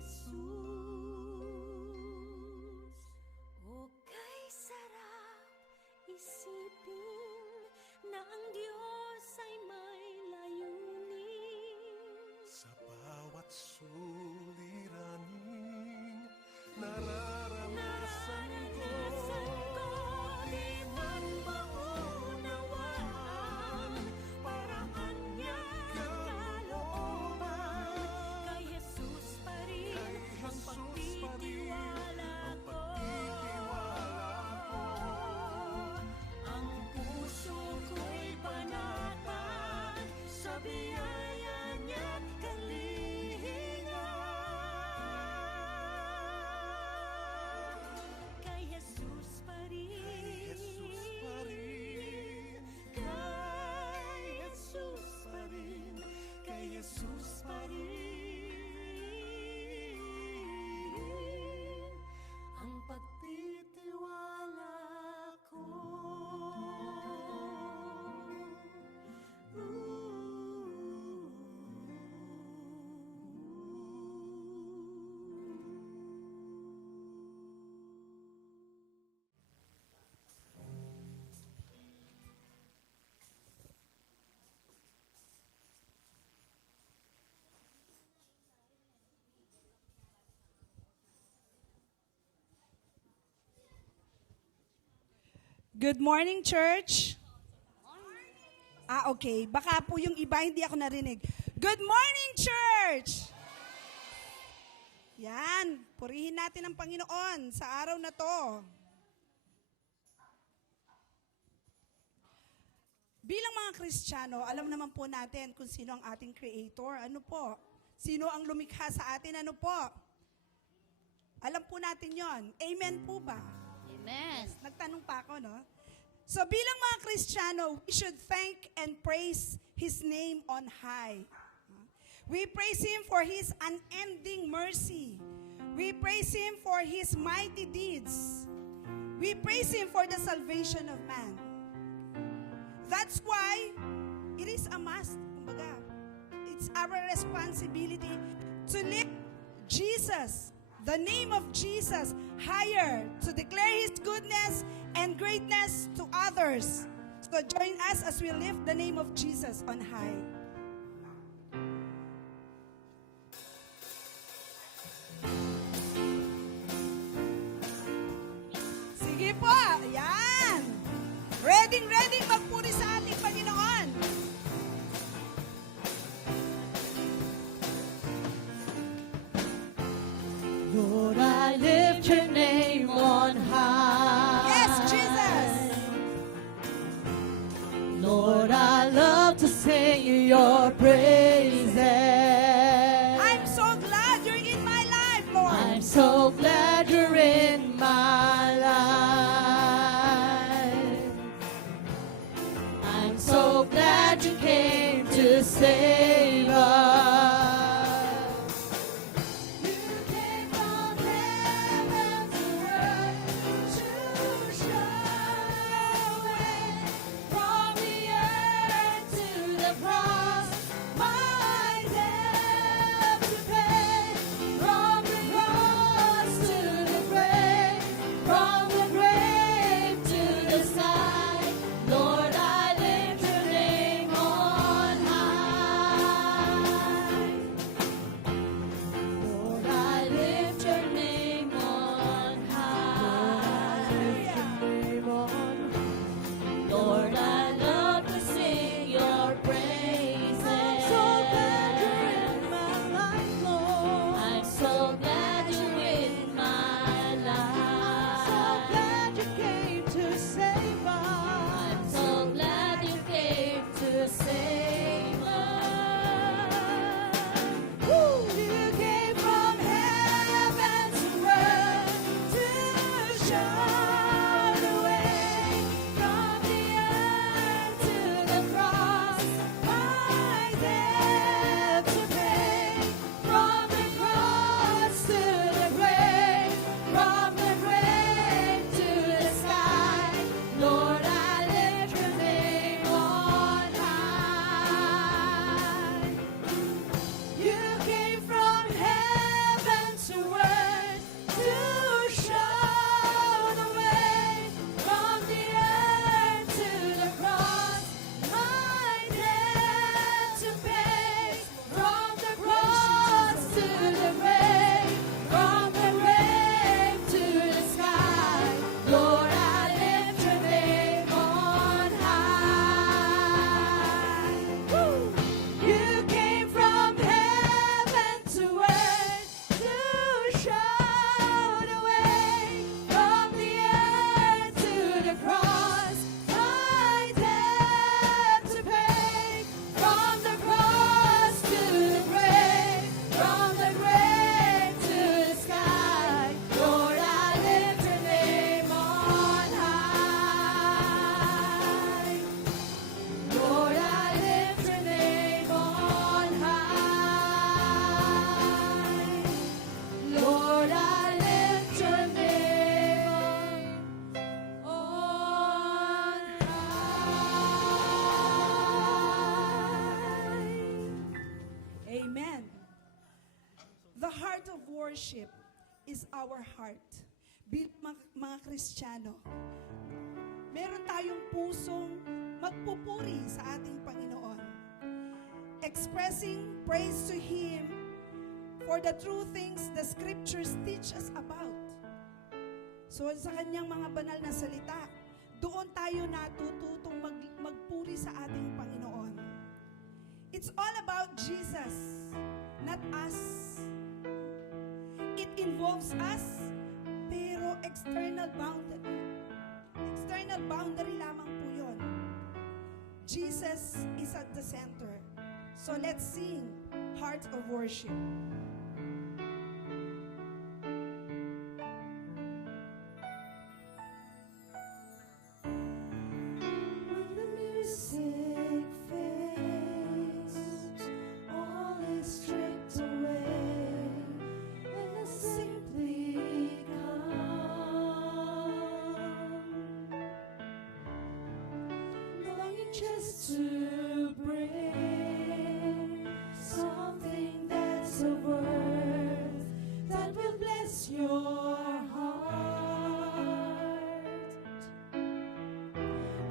Jesus. O kay sarap isipin na ang Diyos ay may layunin. Sa bawat suliraning nararanasan ko, di man maunawaan paraan niya kalooban. Kay Jesus pa rin ang pagtitiwala ko. Ang puso ko'y panatag sa biyaya niya't kalinga. Kay Jesus pa rin. Kay Jesus pa rin. Kay Jesus pa rin. Ang pagtitiwala ko. Good morning, church. Okay. Baka po yung iba hindi ako narinig. Good morning, church! Yan. Purihin natin ang Panginoon sa araw na to. Bilang mga Kristiyano, alam naman po natin kung sino ang ating Creator. Ano po? Sino ang lumikha sa atin? Ano po? Alam po natin yon. Amen po ba? Amen. Nagtanong pa ako, no? So bilang mga Kristiyano, we should thank and praise His name on high. We praise Him for His unending mercy. We praise Him for His mighty deeds. We praise Him for the salvation of man. That's why it is a must. Kumbaga, it's our responsibility to lift Jesus, the name of Jesus, higher, to declare His goodness and greatness to others. So join us as we lift the name of Jesus on high. Sige po, yan. Ready magpuri sa ating Panginoon. Lord, I lift your name on high. Yes, Jesus. Lord, I love to sing your praises. I'm so glad you're in my life, Lord. I'm so glad you're in my life. I'm so glad you came to save us. You came from heaven to earth to show the way. From the earth to the cross, my debt to pay. From the cross to the grave, from the grave to the sky. Lord, I lift your name on high. worship is our heart. Bilang mga Kristiyano, meron tayong pusong magpupuri sa ating Panginoon. Expressing praise to Him for the true things the Scriptures teach us about. So sa kanyang mga banal na salita, doon tayo natututong magpuri sa ating Panginoon. It's all about Jesus, not us. It involves us, pero external boundary lamang po yun. Jesus is at the center. So let's sing Heart of Worship. When the music fades, all is stripped away, and I simply come, longing just to bring something that's of worth that will bless your heart.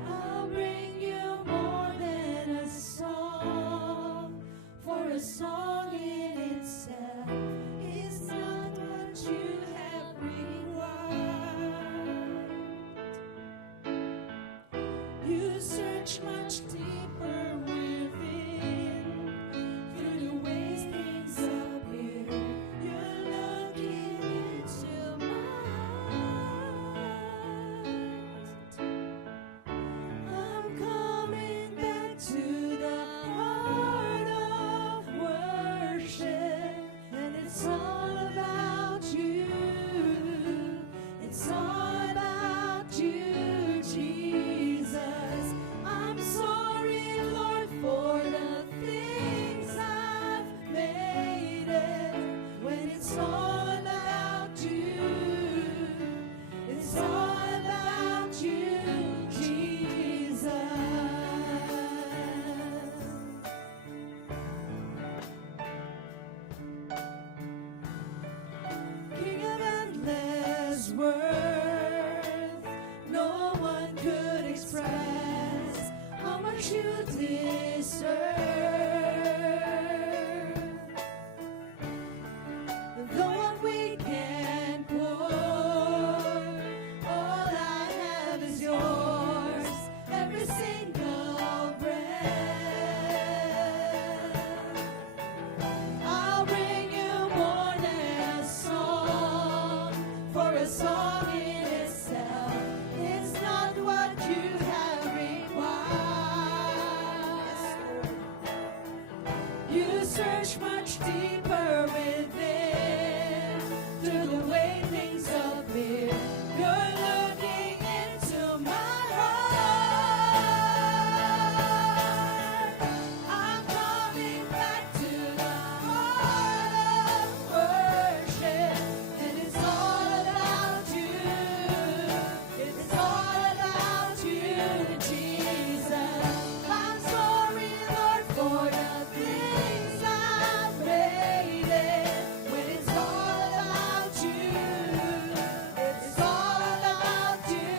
I'll bring you more than a song, for a song in itself is not what you have required. You search much deeper within, through the ways things appear. You're looking into my heart. I'm coming back to the heart of worship, and it's all about you. It's all about you, Jesus. I'm sorry, Lord, for the things I've made it. When it's all about you, it's all about you, Jesus. King of endless worth, no one could express how much you deserve. Though I'm weak and poor, all I have is yours, every single breath. I'll bring you more than a song, for a song in itself is not what you have required. You search much deeper within, through the way things appear. You're looking into my heart. I'm coming back to the heart of worship, and it's all about you. It's all about you, Jesus. I'm sorry, Lord, for the things I've made it. When it's all about you, it's all about you,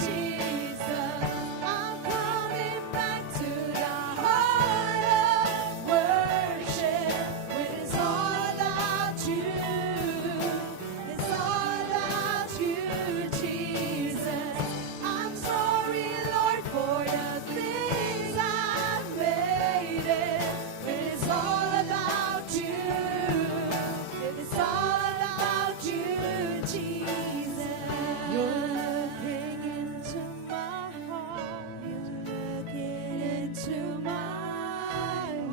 Jesus. I'm coming back to the heart of worship. When it's all about you, it's all about you, Jesus. I'm sorry, Lord, for the things I've made it. When it's all about you, it's all about you, Jesus. You're looking into my heart. You're looking into my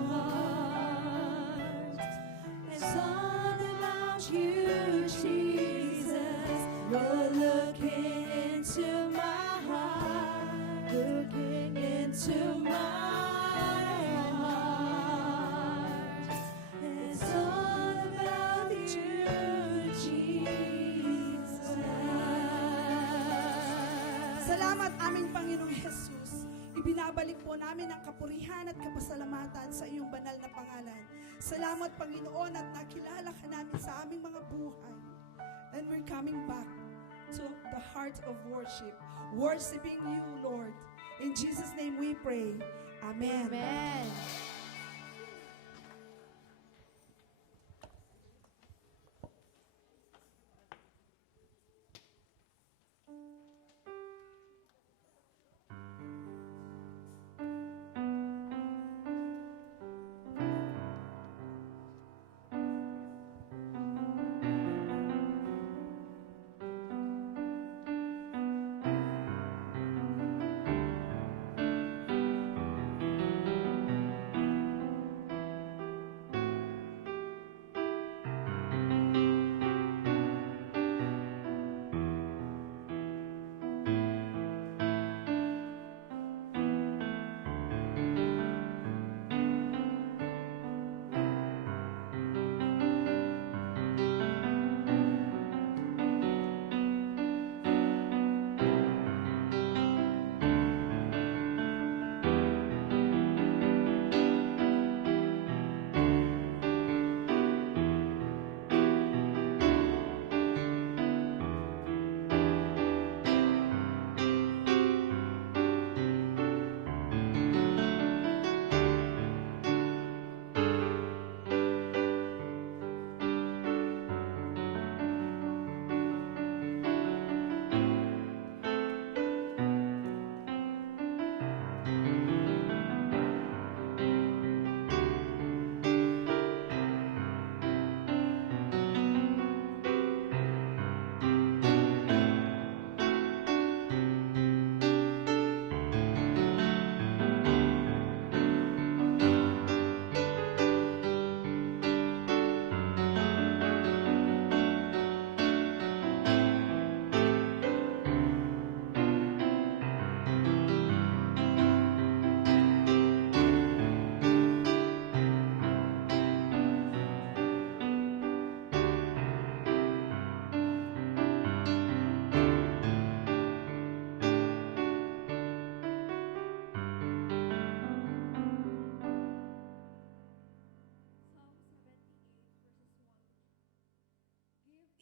heart. It's all about you, Jesus. You're looking into my heart, looking into my heart. It's all about you, Jesus. Salamat aming Panginoong Jesus. Ibinabalik Ibinabalik po namin ang kapurihan at kapasalamatan sa iyong banal na pangalan. Salamat, Panginoon, at nakilala ka namin sa aming mga buhay. And we're coming back to the heart of worship, worshiping you, Lord. In Jesus' name we pray. Amen. Amen.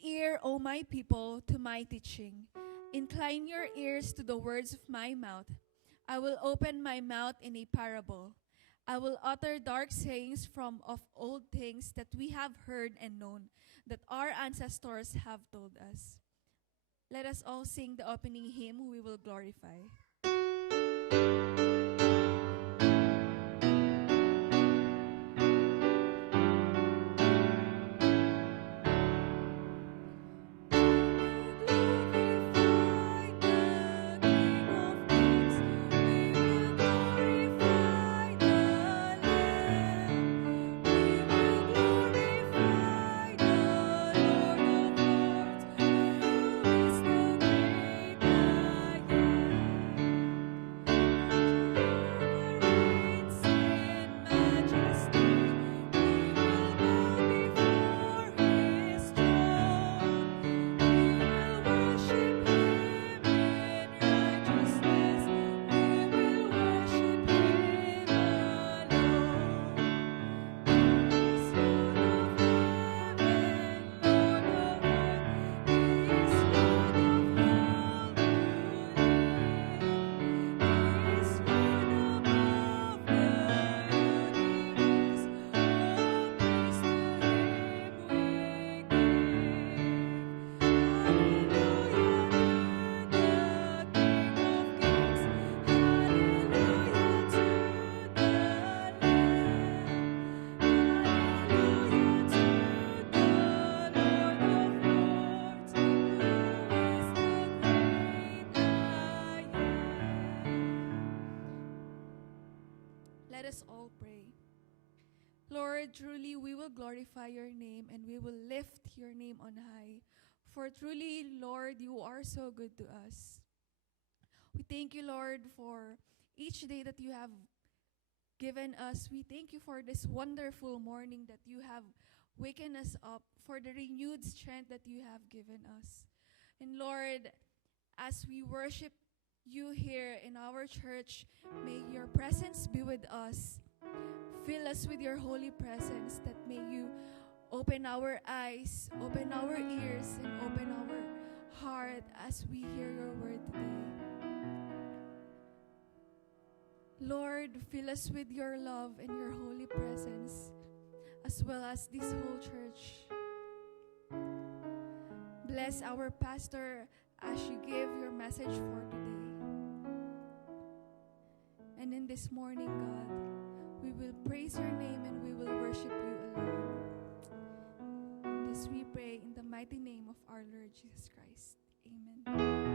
Ear, O my people, to my teaching. Incline your ears to the words of my mouth. I will open my mouth in a parable. I will utter dark sayings from of old things that we have heard and known, that our ancestors have told us. Let us all sing the opening hymn, We Will Glorify. Let us all pray. Lord, truly we will glorify your name and we will lift your name on high. For truly, Lord, you are so good to us. We thank you, Lord, for each day that you have given us. We thank you for this wonderful morning that you have waken us up, for the renewed strength that you have given us. And Lord, as we worship you here in our church, may your presence be with us. Fill us with your holy presence, that may you open our eyes, open our ears, and open our heart as we hear your word today. Lord, fill us with your love and your holy presence, as well as this whole church. Bless our pastor as you give your message for today. And in this morning, God, we will praise your name and we will worship you alone. This we pray in the mighty name of our Lord Jesus Christ. Amen.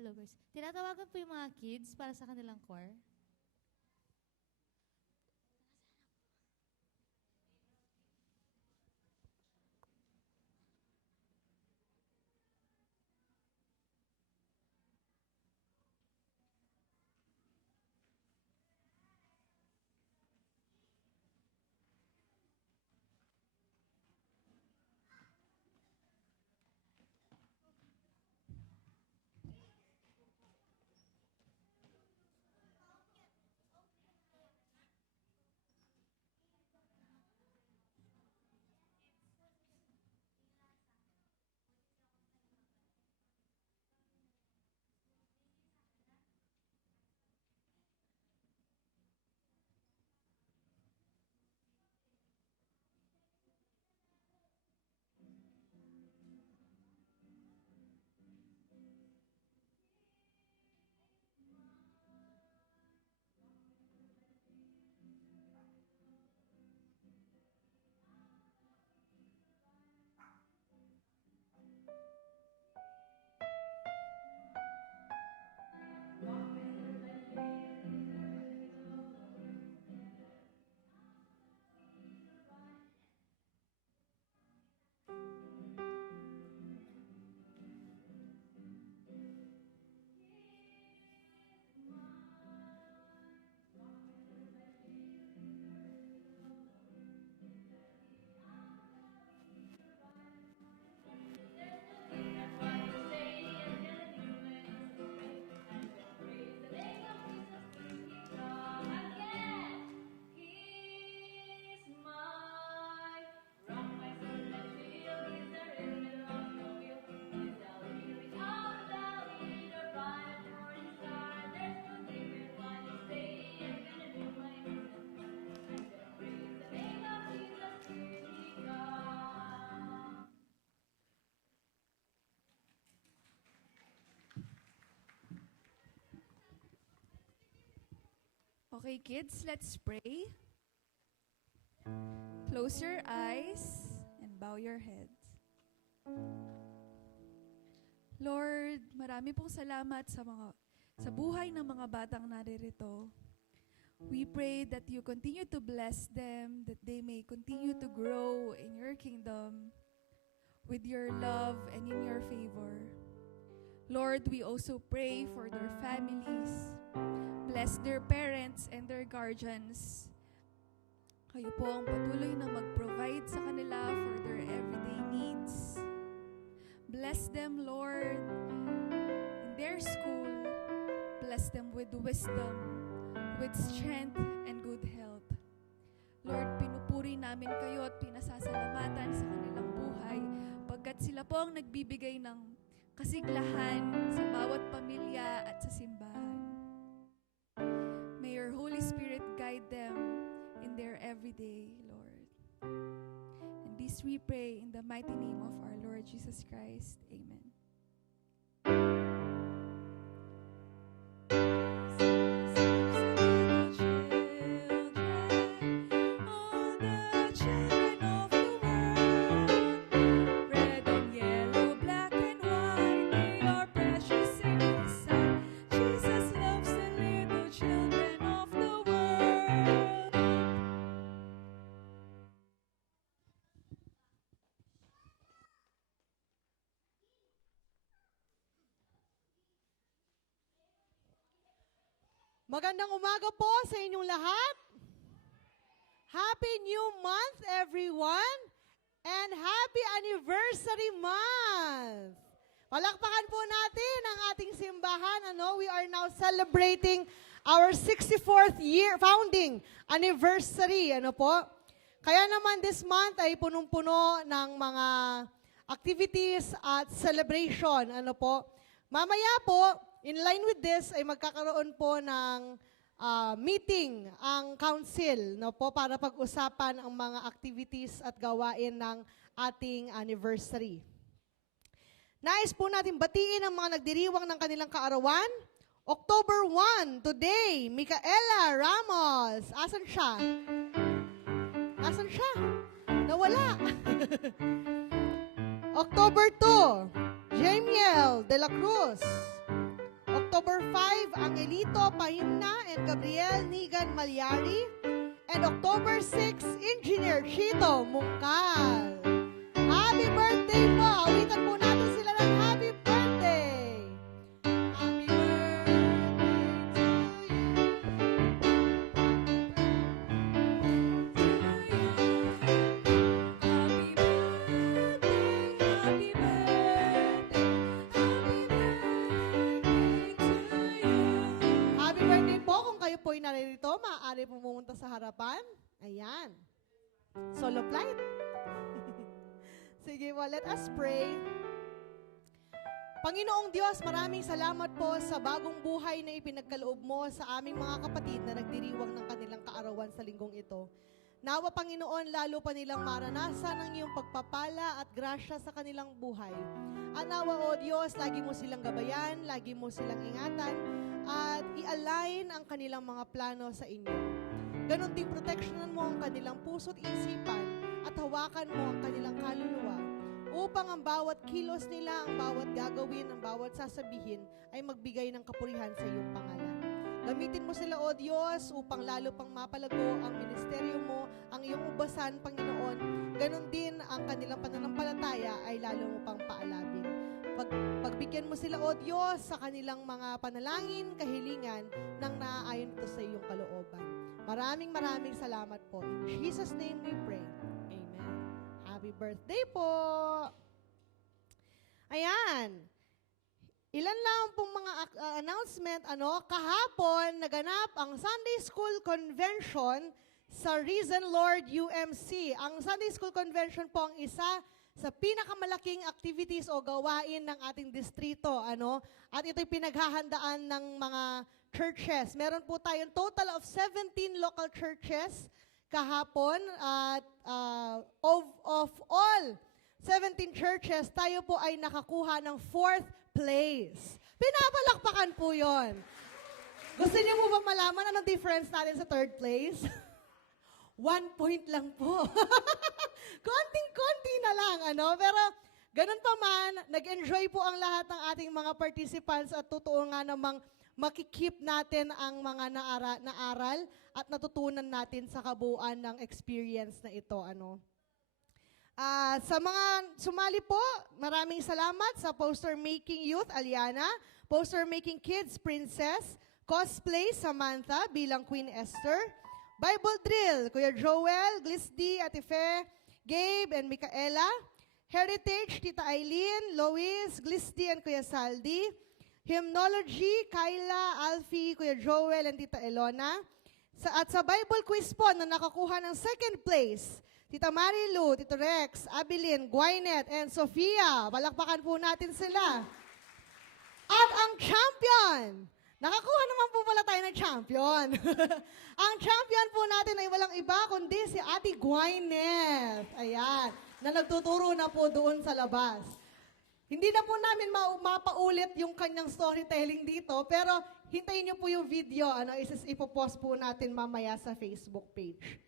Hello guys. Tinatawagan po yung mga kids para sa kanilang choir. Okay, kids, let's pray. Close your eyes and bow your heads. Lord, marami pong salamat sa buhay ng mga batang naririto. We pray that you continue to bless them, that they may continue to grow in your kingdom with your love and in your favor. Lord, we also pray for their families. Bless their parents and their guardians. Kayo po ang patuloy na mag-provide sa kanila for their everyday needs. Bless them, Lord, in their school. Bless them with wisdom, with strength, and good health. Lord, pinupuri namin kayo at pinasasalamatan sa kanila po ang nagbibigay ng kasiglahan sa bawat pamilya at sa simbahan. May your Holy Spirit guide them in their everyday, Lord. And this we pray in the mighty name of our Lord Jesus Christ. Amen. Magandang umaga po sa inyong lahat. Happy New Month, everyone! And Happy Anniversary Month! Palakpakan po natin ang ating simbahan. We are now celebrating our 64th year founding anniversary. Kaya naman this month ay punong-puno ng mga activities at celebration. Mamaya po, in line with this, ay magkakaroon po ng meeting ang council para pag-usapan ang mga activities at gawain ng ating anniversary. Nais po natin batiin ang mga nagdiriwang ng kanilang kaarawan. October 1, today, Micaela Ramos. Asan siya? Asan siya? Nawala. October 2, Jamiel de la Cruz. October 5, Angelito Pahimna and Gabriel Nigan Malyari. And October 6, Engineer Chito Mungkal. Happy birthday po! Awitan po natin sila ng happy birthday! Happy birthday po ay naririto, maaari po pumunta sa harapan. Ayan. Solo flight. Sige po, let us pray. Panginoong Diyos, maraming salamat po sa bagong buhay na ipinagkaloob mo sa aming mga kapatid na nagdiriwang ng kanilang kaarawan sa linggong ito. Nawa, Panginoon, lalo pa nilang maranasan ang iyong pagpapala at grasya sa kanilang buhay. At nawa, O Diyos, lagi mo silang gabayan, lagi mo silang ingatan, at i-align ang kanilang mga plano sa inyo. Ganon din proteksyonan mo ang kanilang puso't isipan at hawakan mo ang kanilang kaluluwa upang ang bawat kilos nila, ang bawat gagawin, ang bawat sasabihin ay magbigay ng kapurihan sa iyong pangalan. Gamitin mo sila, O Diyos, upang lalo pang mapalago ang ministeryo mo, ang iyong ubasan, Panginoon. Ganon din ang kanilang pananampalataya ay lalo mo pang paalabin. Pagbigyan mo sila, O Diyos, sa kanilang mga panalangin, kahilingan, nang naaayon ito sa iyong kalooban. Maraming salamat po. In Jesus' name we pray. Amen. Happy birthday po! Ayan. Ilan lang pong mga announcement, kahapon naganap ang Sunday School Convention sa Risen Lord UMC. Ang Sunday School Convention po ang isa sa pinakamalaking activities o gawain ng ating distrito, At ito'y pinaghahandaan ng mga churches. Meron po tayong total of 17 local churches kahapon at of all 17 churches, tayo po ay nakakuha ng 4th place. Pinapalakpakan po yon. Gusto niyo po ba malaman anong difference natin sa 3rd place? 1 point lang po. Konting-konti na lang, Pero, ganun pa man, nag-enjoy po ang lahat ng ating mga participants at totoo nga namang makikip natin ang mga naaral at natutunan natin sa kabuuan ng experience na ito, Sa mga sumali po, maraming salamat sa Poster Making Youth, Aliana, Poster Making Kids, Princess, Cosplay, Samantha, bilang Queen Esther, Bible Drill, Kuya Joel, Glisdy, Ate Fe, Gabe, and Micaela, Heritage, Tita Eileen, Lois, Glisdy, and Kuya Saldi, Hymnology, Kyla, Alfie, Kuya Joel, and Tita Elona, at sa Bible Quiz po na nakakuha ng 2nd place, Tita Marilu, Tito Rex, Abilin, Gwyneth, and Sofia. Palakpakan po natin sila. At ang champion! Nakakuha naman po pala tayo ng champion. Ang champion po natin ay walang iba kundi si Ate Gwyneth. Ayan, na nagtuturo na po doon sa labas. Hindi na po namin mapaulit yung kanyang storytelling dito, pero hintayin niyo po yung video, ipopost po natin mamaya sa Facebook page.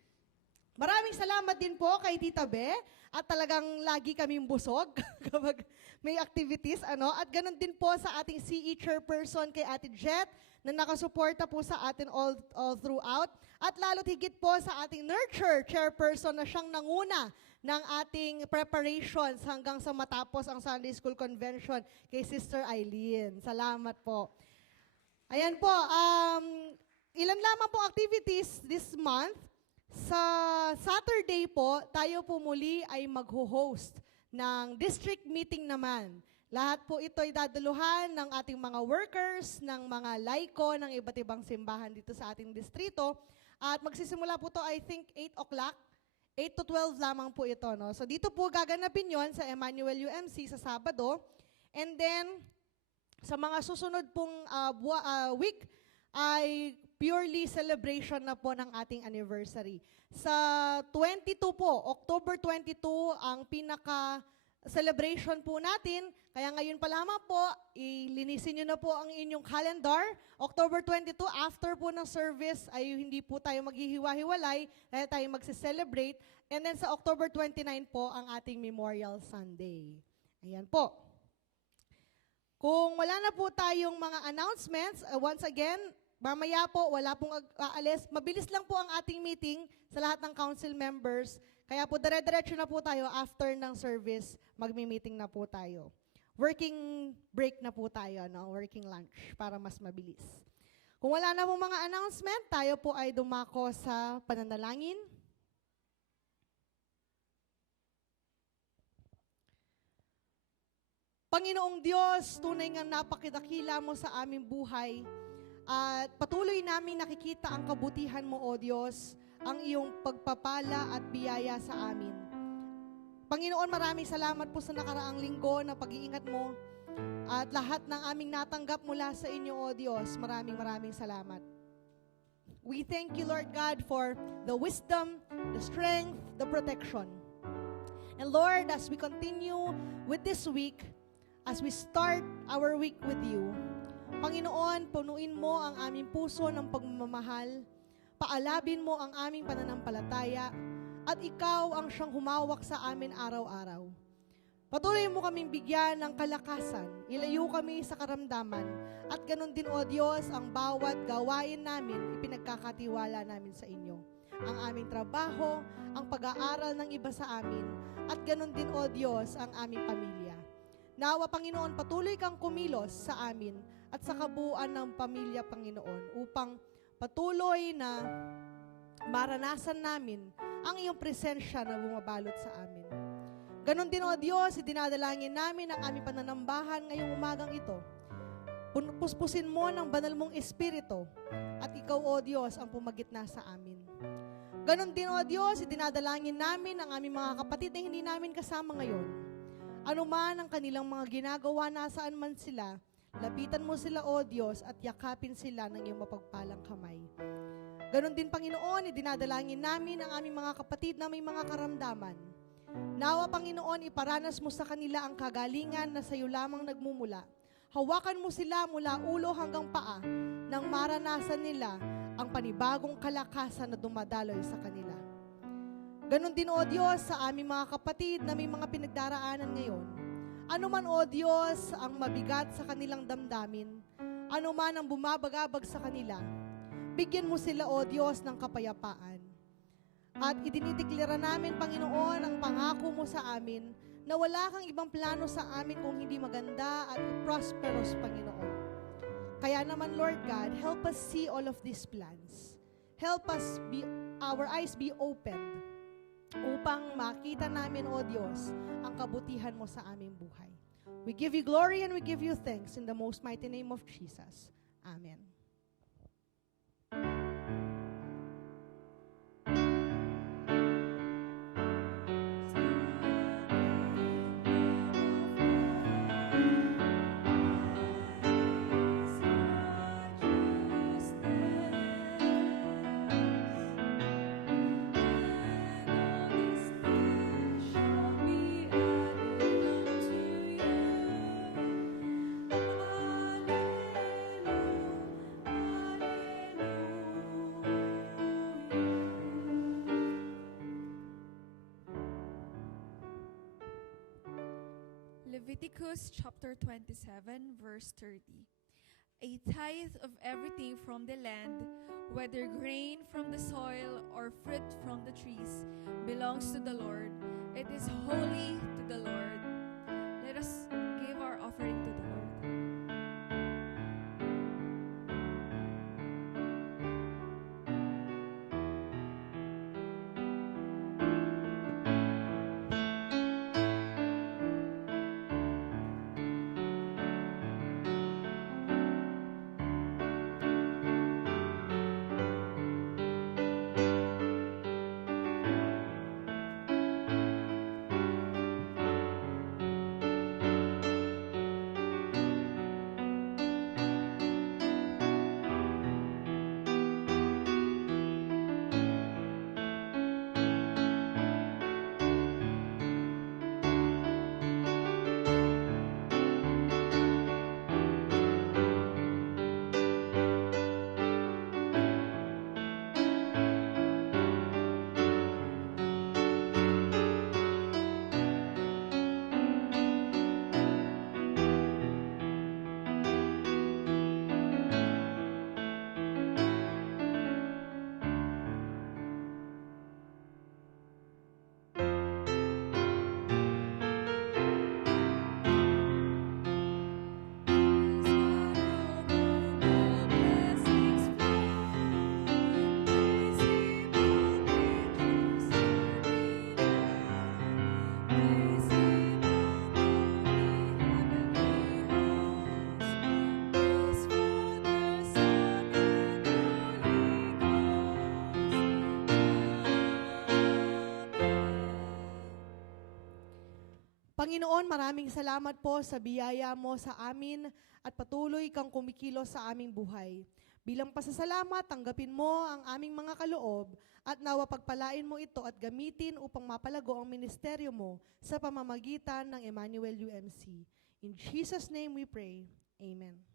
Maraming salamat din po kay Tita Be, at talagang lagi kaming busog kapag may activities, at ganun din po sa ating CE chairperson kay Ate Jet, na nakasuporta po sa atin all throughout, at lalo't higit po sa ating nurture chairperson na siyang nanguna ng ating preparations hanggang sa matapos ang Sunday School Convention kay Sister Eileen. Salamat po. Ayan po, ilan lamang po activities this month. Sa Saturday po, tayo po muli ay magho-host ng district meeting naman. Lahat po ito ay dadaluhan ng ating mga workers, ng mga laiko, ng iba't ibang simbahan dito sa ating distrito. At magsisimula po to, I think, 8 o'clock. 8 to 12 lamang po ito. No? So dito po gaganapin yon sa Emmanuel UMC sa Sabado. And then, sa mga susunod pong week, ay purely celebration na po ng ating anniversary. Sa 22 po, October 22, ang pinaka-celebration po natin. Kaya ngayon pa lamang po, ilinisin nyo na po ang inyong calendar. October 22, after po ng service, ay hindi po tayo maghihiwa-hiwalay, dahil tayo magse-celebrate. And then sa October 29 po, ang ating Memorial Sunday. Ayan po. Kung wala na po tayong mga announcements, once again, mamaya po, wala pong aalis. Mabilis lang po ang ating meeting sa lahat ng council members. Kaya po, dire-diretso na po tayo after ng service, magmi-meeting na po tayo. Working break na po tayo, working lunch, para mas mabilis. Kung wala na po mga announcement, tayo po ay dumako sa pananalangin. Panginoong Diyos, tunay nga napakidakila mo sa aming buhay. At patuloy namin nakikita ang kabutihan mo, O Diyos, ang iyong pagpapala at biyaya sa amin. Panginoon, maraming salamat po sa nakaraang linggo na pag-iingat mo at lahat ng aming natanggap mula sa inyo, O Diyos. Maraming salamat. We thank you, Lord God, for the wisdom, the strength, the protection. And Lord, as we continue with this week, as we start our week with you, Panginoon, punuin mo ang aming puso ng pagmamahal, paalabin mo ang aming pananampalataya, at ikaw ang siyang humawak sa amin araw-araw. Patuloy mo kaming bigyan ng kalakasan, ilayo kami sa karamdaman, at ganun din, O Diyos, ang bawat gawain namin, ipinagkakatiwala namin sa inyo. Ang aming trabaho, ang pag-aaral ng iba sa amin, at ganun din, O Diyos, ang aming pamilya. Nawa, Panginoon, patuloy kang kumilos sa amin at sa kabuuan ng pamilya, Panginoon, upang patuloy na maranasan namin ang iyong presensya na bumabalot sa amin. Ganon din, O Diyos, idinadalangin namin ang aming pananambahan ngayong umagang ito. Puspusin mo ng banal mong espiritu at ikaw, O Diyos, ang pumagitna sa amin. Ganon din, O Diyos, idinadalangin namin ang aming mga kapatid na hindi namin kasama ngayon. Ano man ang kanilang mga ginagawa, nasaan man sila, lapitan mo sila, O Diyos, at yakapin sila ng iyong mapagpalang kamay. Ganon din, Panginoon, idinadalangin namin ang aming mga kapatid na may mga karamdaman. Nawa, Panginoon, iparanas mo sa kanila ang kagalingan na sa iyo lamang nagmumula. Hawakan mo sila mula ulo hanggang paa nang maranasan nila ang panibagong kalakasan na dumadaloy sa kanila. Ganon din, O Diyos, sa aming mga kapatid na may mga pinagdaraanan ngayon. Ano man, O Diyos, ang mabigat sa kanilang damdamin, ano man ang bumabagabag sa kanila, bigyan mo sila, O Diyos, ng kapayapaan. At idinideklara namin, Panginoon, ang pangako mo sa amin na wala kang ibang plano sa amin kung hindi maganda at prosperous, Panginoon. Kaya naman, Lord God, help us see all of these plans. Help us our eyes be opened upang makita namin, O Diyos, ang kabutihan mo sa aming buhay. We give you glory and we give you thanks in the most mighty name of Jesus. Amen. Leviticus chapter 27, verse 30. A tithe of everything from the land, whether grain from the soil or fruit from the trees, belongs to the Lord. It is holy to the Lord. Let us give our offering to the Lord. Panginoon, maraming salamat po sa biyaya mo sa amin at patuloy kang kumikilos sa aming buhay. Bilang pasasalamat, tanggapin mo ang aming mga kaloob at nawa pagpalain mo ito at gamitin upang mapalago ang ministeryo mo sa pamamagitan ng Emmanuel UMC. In Jesus' name we pray. Amen.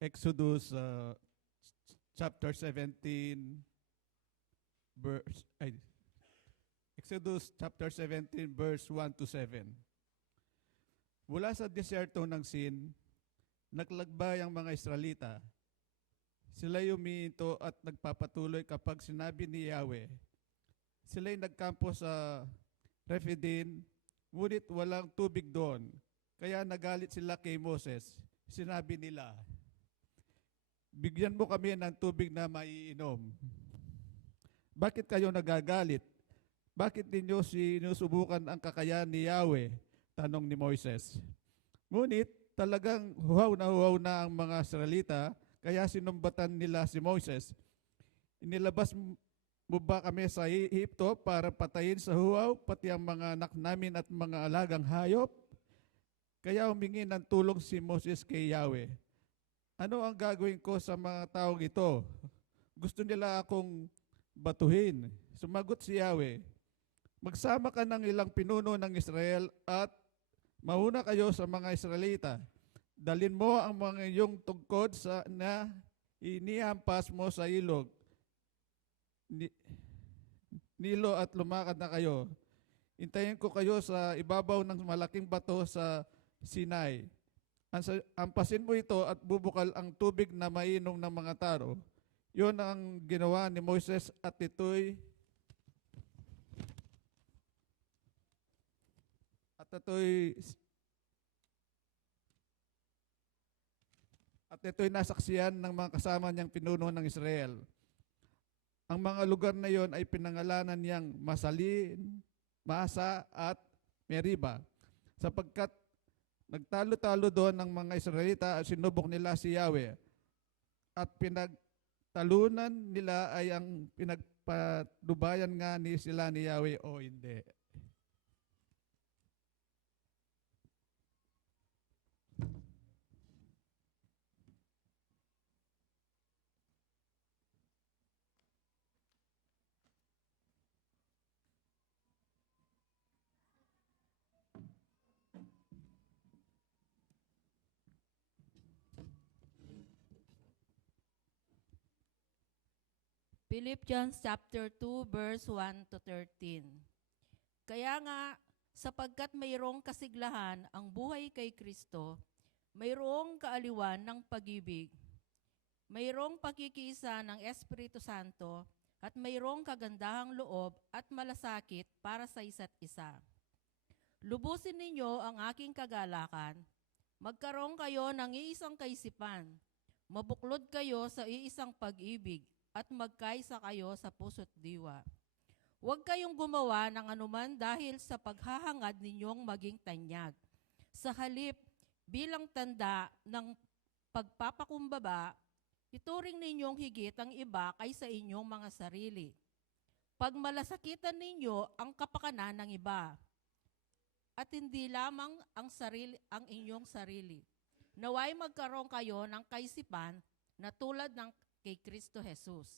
Exodus chapter 17 verse Exodus chapter 17 verse 1 to 7. Mula sa deserto ng Sin, naglakbay ang mga Israelita. Sila'y umihinto at nagpapatuloy kapag sinabi ni Yahweh. Sila'y nagkampo sa Rephidim, ngunit walang tubig doon. Kaya nagalit sila kay Moses. Sinabi nila, bigyan mo kami ng tubig na maiinom. Bakit kayo nagagalit? Bakit ninyo sinusubukan ang kakayahan ni Yahweh? Tanong ni Moises. Ngunit talagang huwaw na ang mga Israelita, kaya sinumbatan nila si Moises. Inilabas mo ba kami sa Ehipto para patayin sa huwaw, pati ang mga anak namin at mga alagang hayop? Kaya humingi ng tulong si Moses kay Yahweh. Ano ang gagawin ko sa mga taong ito? Gusto nila akong batuhin. Sumagot si Yahweh, magsama ka ng ilang pinuno ng Israel at mauna kayo sa mga Israelita. Dalin mo ang mga iyong tungkod na inihampas mo sa ilog. Nilo at lumakad na kayo. Hintayin ko kayo sa ibabaw ng malaking bato sa Sinai. Ampasin mo ito at bubukal ang tubig na mainom ng mga tao. Yun ang ginawa ni Moises at ito'y nasaksiyan ng mga kasama niyang pinuno ng Israel. Ang mga lugar na yon ay pinangalanan niyang Masalin, Masa at Meriba, sapagkat nagtalo-talo doon ng mga Israelita at sinubok nila si Yahweh. At pinagtalunan nila ay ang pinagpadubayan nga ni sila ni Yahweh o hindi. Philippians chapter 2 verse 1 to 13. Kaya nga, sapagkat mayroong kasiglahan ang buhay kay Kristo, mayroong kaaliwan ng pag-ibig, mayroong pakikiisa ng Espiritu Santo, at mayroong kagandahang loob at malasakit para sa isa't isa. Lubusin ninyo ang aking kagalakan, magkaroon kayo ng iisang kaisipan, mabuklod kayo sa iisang pag-ibig, at magkaisa kayo sa puso't diwa. Huwag kayong gumawa ng anuman dahil sa paghahangad ninyong maging tanyag. Sa halip, bilang tanda ng pagpapakumbaba, ituring ninyong higit ang iba kaysa inyong mga sarili. Pagmalasakitan ninyo ang kapakanan ng iba, at hindi lamang ang inyong sarili. Naway magkaroon kayo ng kaisipan na tulad ng kay Kristo Jesus.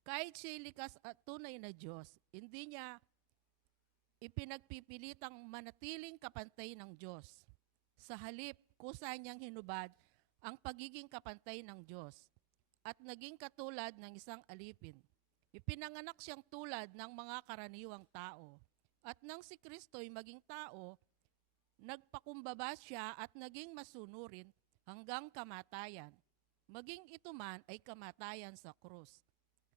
Kahit siya'y likas at tunay na Diyos, hindi niya ipinagpipilitang manatiling kapantay ng Diyos. Sa halip, kusa niyang hinubad ang pagiging kapantay ng Diyos at naging katulad ng isang alipin. Ipinanganak siyang tulad ng mga karaniwang tao. At nang si Kristo'y maging tao, nagpakumbaba siya at naging masunurin hanggang kamatayan. Maging ito man ay kamatayan sa krus.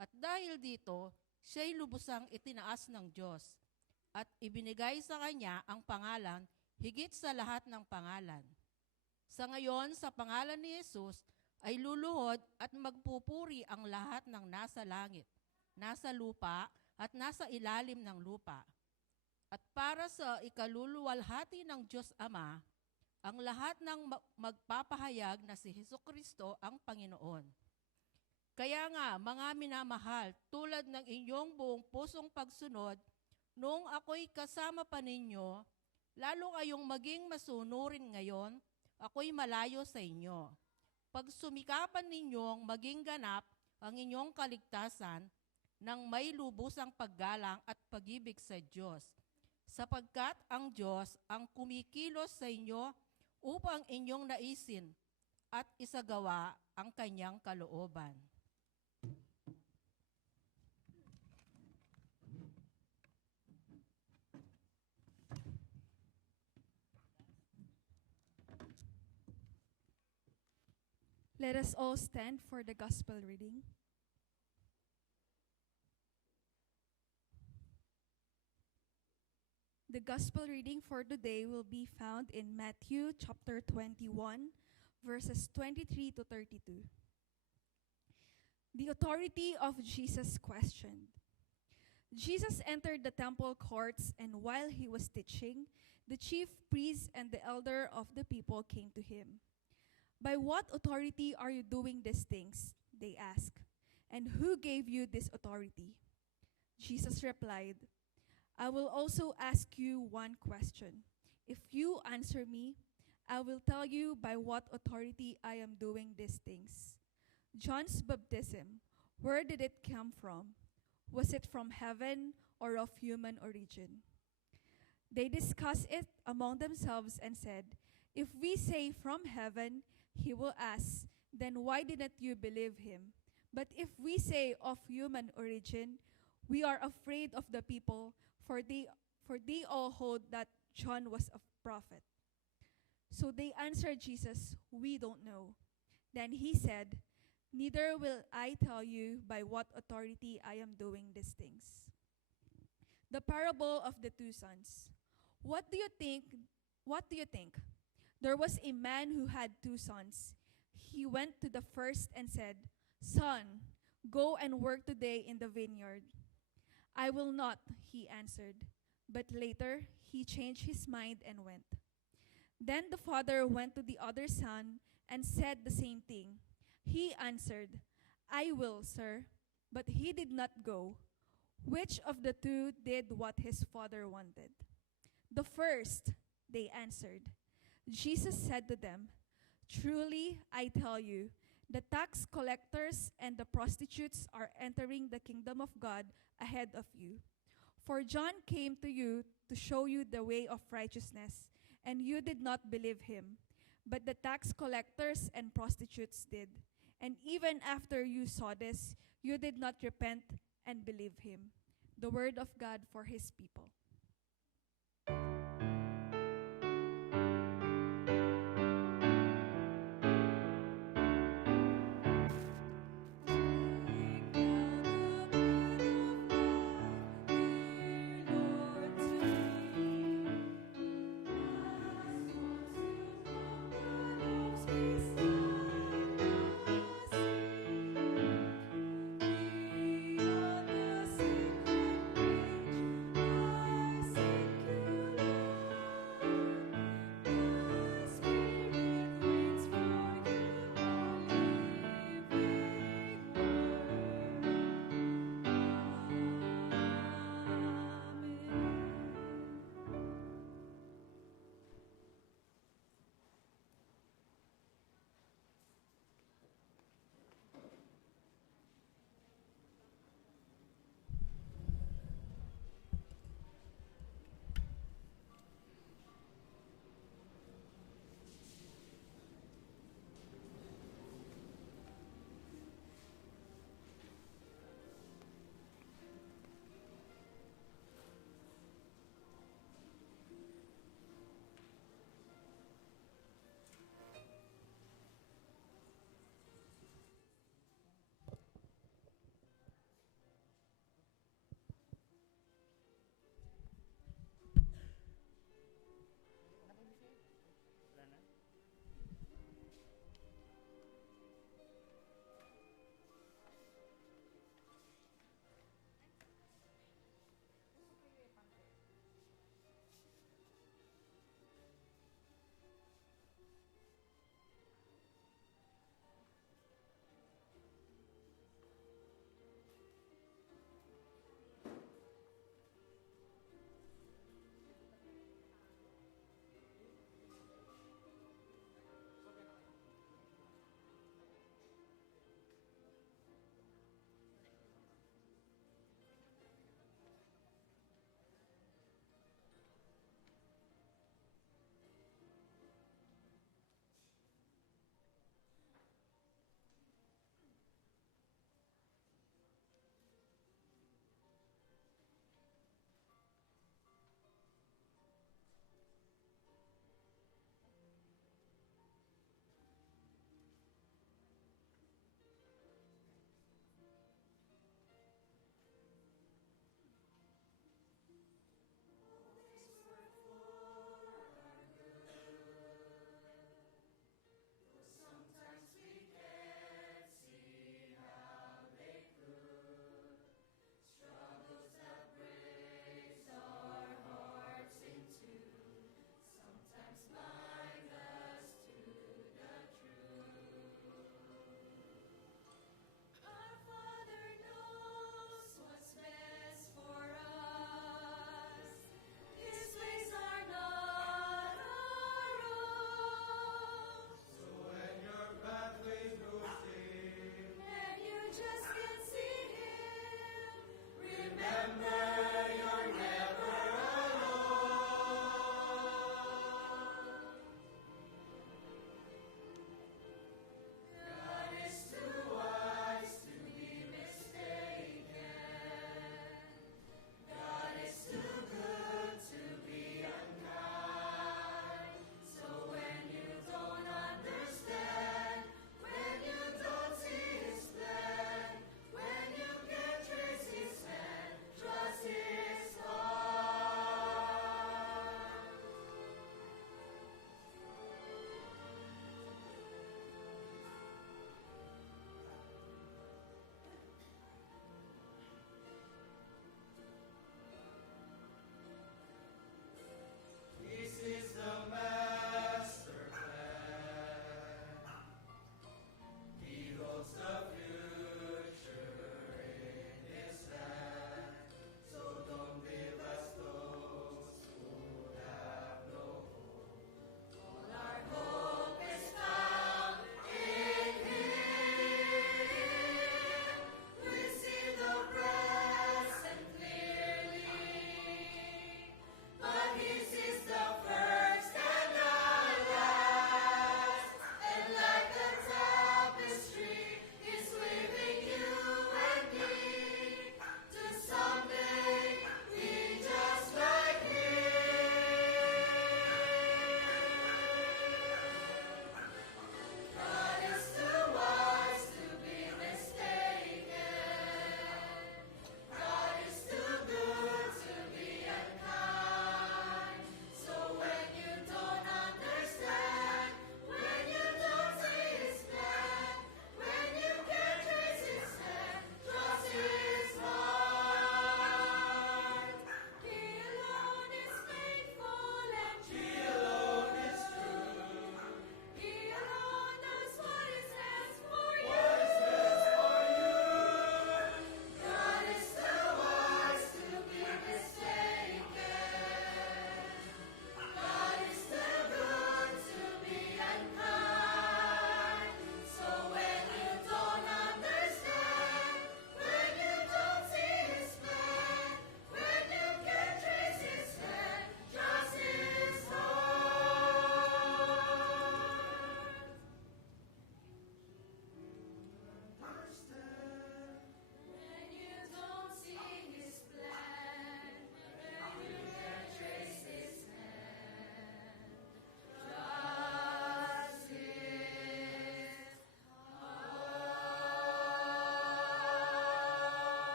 At dahil dito, siya'y lubusang itinaas ng Diyos at ibinigay sa kanya ang pangalan higit sa lahat ng pangalan. Sa ngayon, sa pangalan ni Jesus, ay luluhod at magpupuri ang lahat ng nasa langit, nasa lupa at nasa ilalim ng lupa. At para sa ikaluluwalhati ng Diyos Ama, ang lahat ng magpapahayag na si Hesukristo ang Panginoon. Kaya nga, mga minamahal, tulad ng inyong buong pusong pagsunod, noong ako'y kasama pa ninyo, lalo kayong maging masunurin ngayon, ako'y malayo sa inyo. Pagsumikapan ninyong maging ganap ang inyong kaligtasan ng may lubusang paggalang at pag-ibig sa Diyos, sapagkat ang Diyos ang kumikilos sa inyo upang inyong naisin at isagawa ang kanyang kalooban. Let us all stand for the gospel reading. The gospel reading for today will be found in Matthew chapter 21, verses 23 to 32. The authority of Jesus questioned. Jesus entered the temple courts, and while he was teaching, the chief priests and the elder of the people came to him. "By what authority are you doing these things?" they asked. "And who gave you this authority?" Jesus replied, "I will also ask you one question. If you answer me, I will tell you by what authority I am doing these things. John's baptism, where did it come from? Was it from heaven or of human origin?" They discussed it among themselves and said, "If we say from heaven," he will ask, "then why didn't you believe him? But if we say of human origin, we are afraid of the people, for they all hold that John was a prophet." So they answered Jesus, "We don't know." Then he said, "Neither will I tell you by what authority I am doing these things." The parable of the two sons. What do you think? What do you think? There was a man who had two sons. He went to the first and said, "Son, go and work today in the vineyard." "I will not," he answered. But later he changed his mind and went. Then the father went to the other son and said the same thing. He answered, "I will, sir." But he did not go. Which of the two did what his father wanted? "The first," they answered. Jesus said to them, "Truly, I tell you, the tax collectors and the prostitutes are entering the kingdom of God ahead of you. For John came to you to show you the way of righteousness, and you did not believe him. But the tax collectors and prostitutes did. And even after you saw this, you did not repent and believe him." The word of God for his people. Beyond the secret page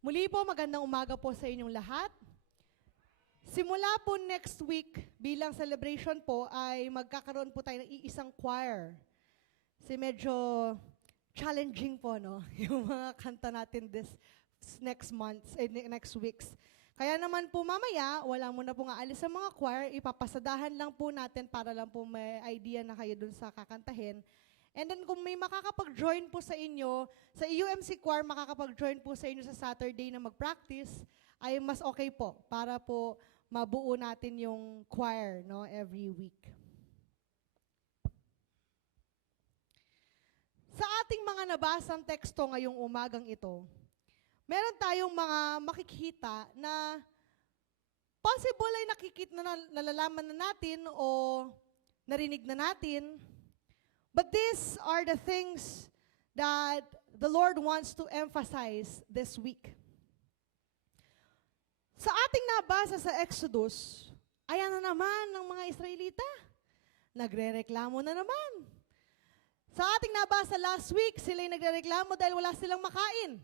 Muli po, magandang umaga po sa inyong lahat. Simula po next week, bilang celebration po, ay magkakaroon po tayo ng iisang choir. Kasi medyo challenging po, no? Yung mga kanta natin this next months, next weeks. Kaya naman po mamaya, wala muna po nga alis sa mga choir, ipapasadahan lang po natin para lang po may idea na kayo dun sa kakantahin. And then kung may makakapag-join po sa inyo, sa UMC choir makakapag-join po sa inyo sa Saturday na mag-practice, ay mas okay po para po mabuo natin yung choir, no, every week. Sa ating mga nabasang teksto ngayong umagang ito, meron tayong mga makikita na possible ay nakikita na nalalaman na natin o narinig na natin. But these are the things that the Lord wants to emphasize this week. Sa ating nabasa sa Exodus, ayan na naman ng mga Israelita. Nagrereklamo na naman. Sa ating nabasa last week, sila'y nagrereklamo dahil wala silang makain.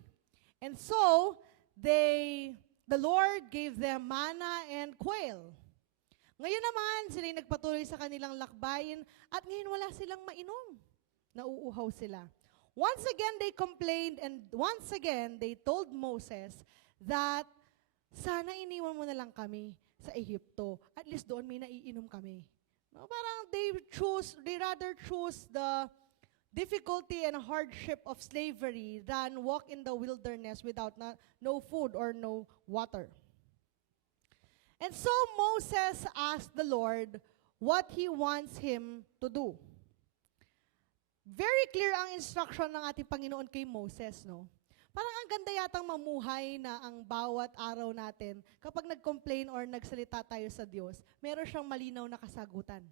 And so, the Lord gave them manna and quail. Ngayon naman, sila'y nagpatuloy sa kanilang lakbayin at ngayon wala silang mainom. Nauuhaw sila. Once again, they complained and once again, they told Moses that sana iniwan mo na lang kami sa Ehipto. At least doon may naiinom kami. No, parang they rather choose the difficulty and hardship of slavery than walk in the wilderness without no food or no water. And so Moses asked the Lord what he wants him to do. Very clear ang instruction ng ating Panginoon kay Moses, no? Parang ang ganda yatang mamuhay na ang bawat araw natin, kapag nag-complain or nagsalita tayo sa Diyos, meron siyang malinaw na kasagutan.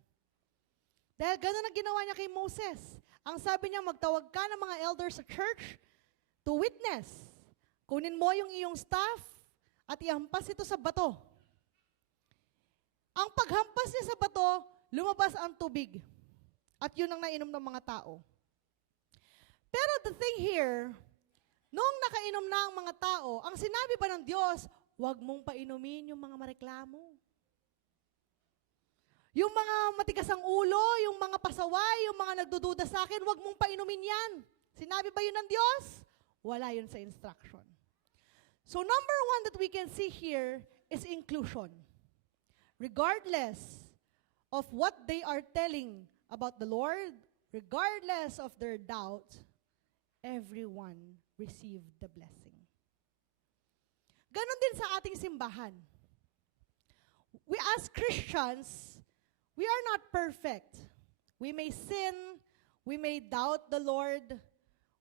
Dahil gano'n ang ginawa niya kay Moses. Ang sabi niya, magtawag ka ng mga elders sa church to witness. Kunin mo yung iyong staff at ihampas ito sa bato. Ang paghampas niya sa bato, lumabas ang tubig. At yun ang nainom ng mga tao. Pero the thing here, noong nakainom na ang mga tao, ang sinabi ba ng Diyos, huwag mong painumin yung mga mareklamo. Yung mga matigas ang ulo, yung mga pasaway, yung mga nagdududa sa akin, huwag mong painumin yan. Sinabi ba yun ng Diyos? Wala yun sa instruction. So number one that we can see here is inclusion. Regardless of what they are telling about the Lord, regardless of their doubt, everyone received the blessing. Ganon din sa ating simbahan. We as Christians, we are not perfect. We may sin, we may doubt the Lord,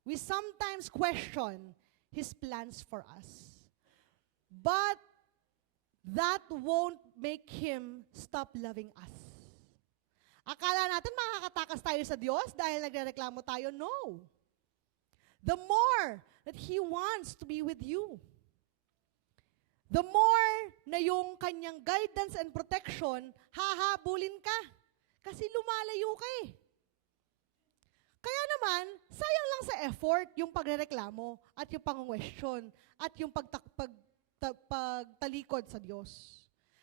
we sometimes question His plans for us. But that won't make Him stop loving us. Akala natin makakatakas tayo sa Diyos dahil nagrereklamo tayo? No. The more that He wants to be with you, the more na yung kanyang guidance and protection, hahabulin ka. Kasi lumalayo ka eh. Kaya naman, sayang lang sa effort yung pagrereklamo at yung pang-question at yung pagtalikod sa Diyos.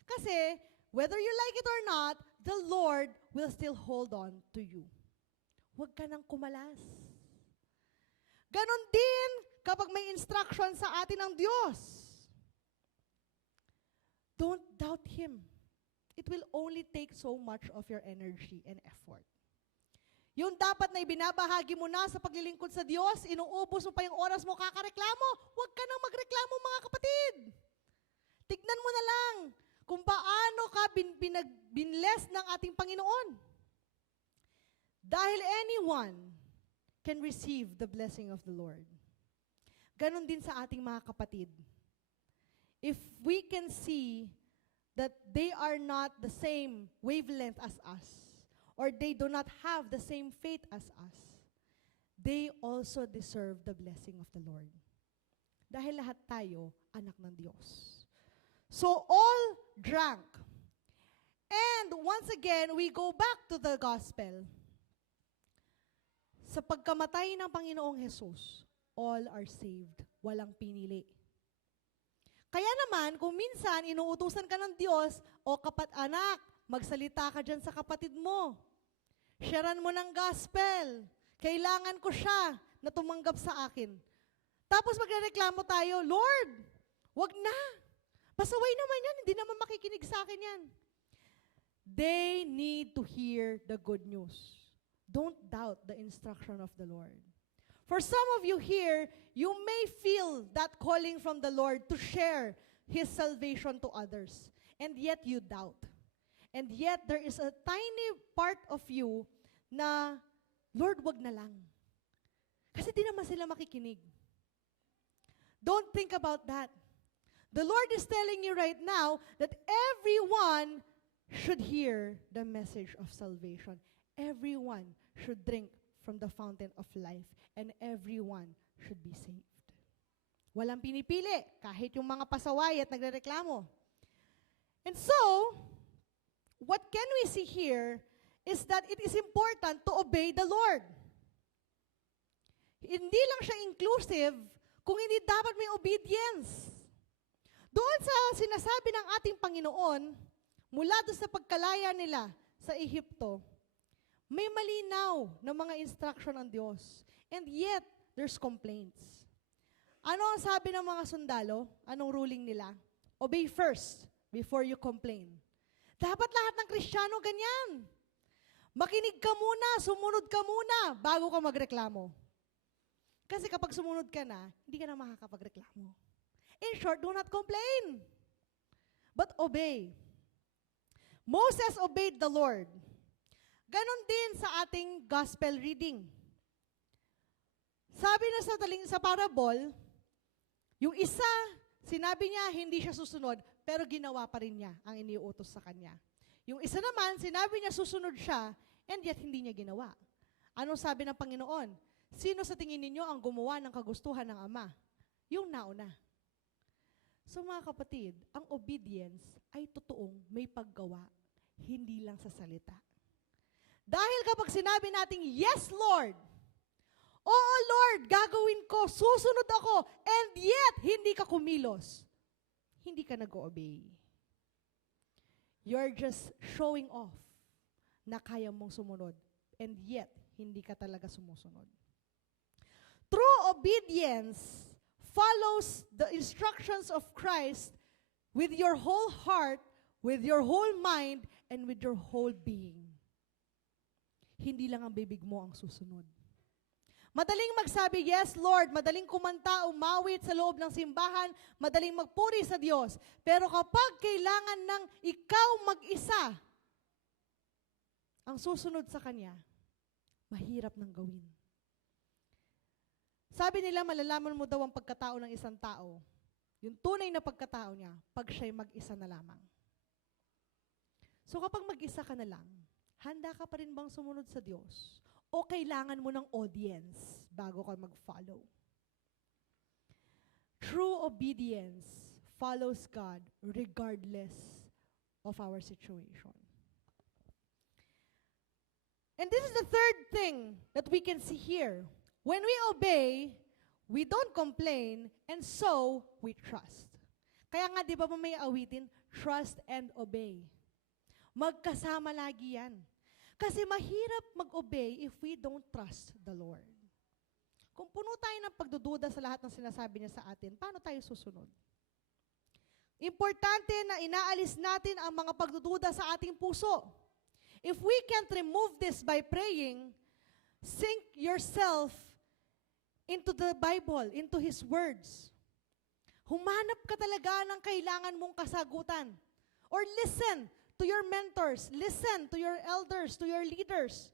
Kasi, whether you like it or not, the Lord will still hold on to you. Huwag ka nang kumalas. Ganon din kapag may instruction sa atin ng Diyos. Don't doubt Him. It will only take so much of your energy and effort. Yung dapat na ibinabahagi mo na sa paglilingkod sa Diyos, inuubos mo pa yung oras mo, kakareklamo, huwag ka nang magreklamo mga kapatid. Tignan mo na lang kung paano ka binless ng ating Panginoon. Dahil anyone can receive the blessing of the Lord. Ganon din sa ating mga kapatid. If we can see that they are not the same wavelength as us, or they do not have the same faith as us, they also deserve the blessing of the Lord. Dahil lahat tayo, anak ng Diyos. So all drank. And once again, we go back to the gospel. Sa pagkamatay ng Panginoong Jesus, all are saved. Walang pinili. Kaya naman, kung minsan inuutusan ka ng Diyos, o anak, magsalita ka dyan sa kapatid mo. Sharean mo ng gospel. Kailangan ko siya na tumanggap sa akin. Tapos magrereklamo tayo, Lord, wag na. Pasaway naman yan, hindi naman makikinig sa akin yan. They need to hear the good news. Don't doubt the instruction of the Lord. For some of you here, you may feel that calling from the Lord to share His salvation to others. And yet you doubt. And yet there is a tiny part of you na, Lord, wag na lang. Kasi di naman sila makikinig. Don't think about that. The Lord is telling you right now that everyone should hear the message of salvation. Everyone should drink from the fountain of life. And everyone should be saved. Walang pinipili, kahit yung mga pasaway at nagrereklamo. And so, what can we see here is that it is important to obey the Lord. Hindi lang siya inclusive kung hindi dapat may obedience. Doon sa sinasabi ng ating Panginoon, mula doon sa pagkalaya nila sa Ehipto, may malinaw na mga instruction ng Diyos. And yet, there's complaints. Ano ang sabi ng mga sundalo? Anong ruling nila? Obey first before you complain. Dapat lahat ng Kristiyano ganyan. Makinig ka muna, sumunod ka muna, bago ka magreklamo. Kasi kapag sumunod ka na, hindi ka na makakapagreklamo. In short, do not complain, but obey. Moses obeyed the Lord. Ganon din sa ating gospel reading. Sabi na sa parable, yung isa, sinabi niya, hindi siya susunod, pero ginawa pa rin niya ang iniuutos sa kanya. Yung isa naman, sinabi niya susunod siya, and yet hindi niya ginawa. Anong sabi ng Panginoon? Sino sa tingin ninyo ang gumawa ng kagustuhan ng Ama? Yung nauna. So mga kapatid, ang obedience ay totoong may paggawa, hindi lang sa salita. Dahil kapag sinabi nating, yes, Lord, oo, Lord, gagawin ko, susunod ako, and yet, hindi ka kumilos, hindi ka nag-obey. You're just showing off na kaya mong sumunod, and yet, hindi ka talaga sumusunod. True obedience follows the instructions of Christ with your whole heart, with your whole mind, and with your whole being. Hindi lang ang bibig mo ang susunod. Madaling magsabi, yes, Lord. Madaling kumanta, umawit sa loob ng simbahan. Madaling magpuri sa Diyos. Pero kapag kailangan ng ikaw mag-isa, ang susunod sa Kanya, mahirap nang gawin. Sabi nila, malalaman mo daw ang pagkatao ng isang tao. Yung tunay na pagkatao niya, pag siya'y mag-isa na lamang. So kapag mag-isa ka na lang, handa ka pa rin bang sumunod sa Diyos? O kailangan mo ng audience bago ka mag-follow? True obedience follows God regardless of our situation. And this is the third thing that we can see here. When we obey, we don't complain, and so we trust. Kaya nga, di ba may awitin? Trust and obey. Magkasama lagi yan. Kasi mahirap mag-obey if we don't trust the Lord. Kung puno tayo ng pagdududa sa lahat ng sinasabi niya sa atin, paano tayo susunod? Importante na inaalis natin ang mga pagdududa sa ating puso. If we can't remove this by praying, sink yourself into the Bible, into His words. Humanap ka talaga ng kailangan mong kasagutan. Or listen to your mentors, listen to your elders, to your leaders.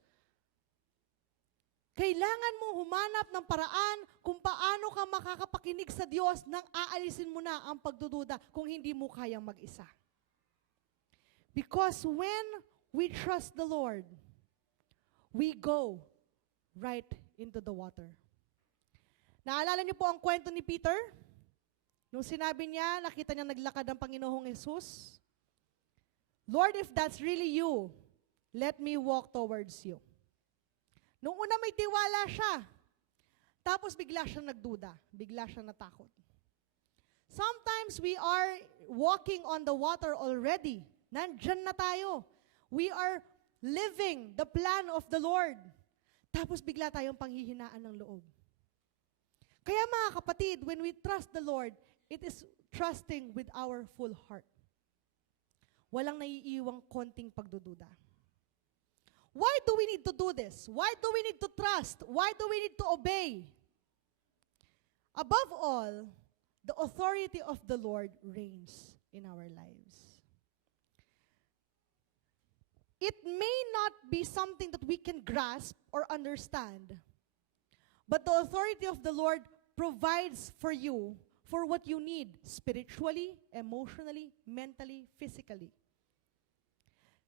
Kailangan mo humanap ng paraan kung paano ka makakapakinig sa Diyos nang aalisin mo na ang pagdududa kung hindi mo kayang mag-isa. Because when we trust the Lord, we go right into the water. Naalala niyo po ang kwento ni Peter? Nung sinabi niya, nakita niya naglakad ang Panginoong Jesus, Lord, if that's really you, let me walk towards you. Nung una may tiwala siya, tapos bigla siyang nagduda, bigla siyang natakot. Sometimes we are walking on the water already. Nandyan na tayo. We are living the plan of the Lord. Tapos bigla tayong panghihinaan ng loob. Kaya mga kapatid, when we trust the Lord, it is trusting with our full heart. Walang naiiwang konting pagdududa. Why do we need to do this? Why do we need to trust? Why do we need to obey? Above all, the authority of the Lord reigns in our lives. It may not be something that we can grasp or understand, but the authority of the Lord provides for you for what you need spiritually, emotionally, mentally, physically.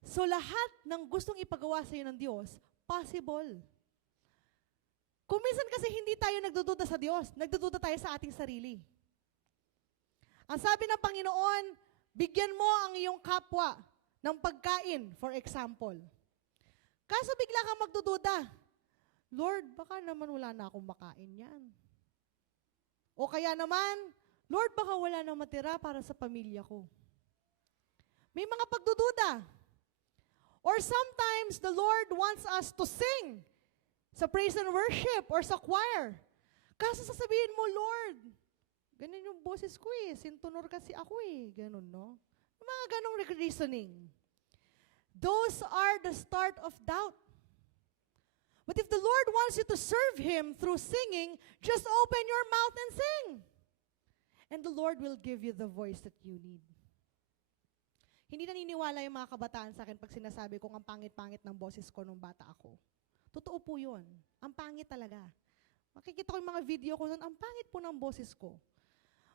So lahat ng gustong ipagawa sa iyo ng Diyos, possible. Kung minsan kasi hindi tayo nagdududa sa Diyos, nagdududa tayo sa ating sarili. Ang sabi ng Panginoon, bigyan mo ang iyong kapwa ng pagkain, for example. Kaso bigla kang magdududa, Lord, baka naman wala na akong makain yan. O kaya naman, Lord, baka wala na matira para sa pamilya ko. May mga pagdududa. Or sometimes, the Lord wants us to sing sa praise and worship or sa choir. Kaso sasabihin mo, Lord, ganun yung boses ko eh, sintunor kasi ako eh, ganun, no? Mga ganong reasoning. Those are the start of doubt. But if the Lord wants you to serve Him through singing, just open your mouth and sing. And the Lord will give you the voice that you need. Hindi naniniwala yung mga kabataan sa akin pag sinasabi kong ang pangit-pangit ng boses ko nung bata ako. Totoo po yun. Ang pangit talaga. Makikita ko yung mga video ko nun, ang pangit po ng boses ko.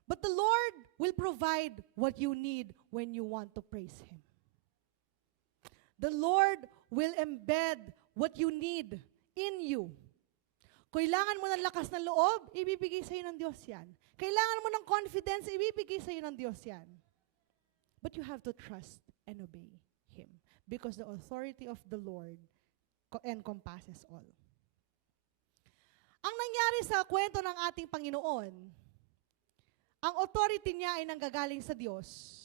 But the Lord will provide what you need when you want to praise Him. The Lord will embed what you need in you. Kailangan mo ng lakas ng loob, ibibigay sa iyo ng Diyos yan. Kailangan mo ng confidence, ibibigay sa iyo ng Diyos yan. But you have to trust and obey Him because the authority of the Lord encompasses all. Ang nangyari sa kwento ng ating Panginoon, ang authority niya ay nanggagaling sa Diyos.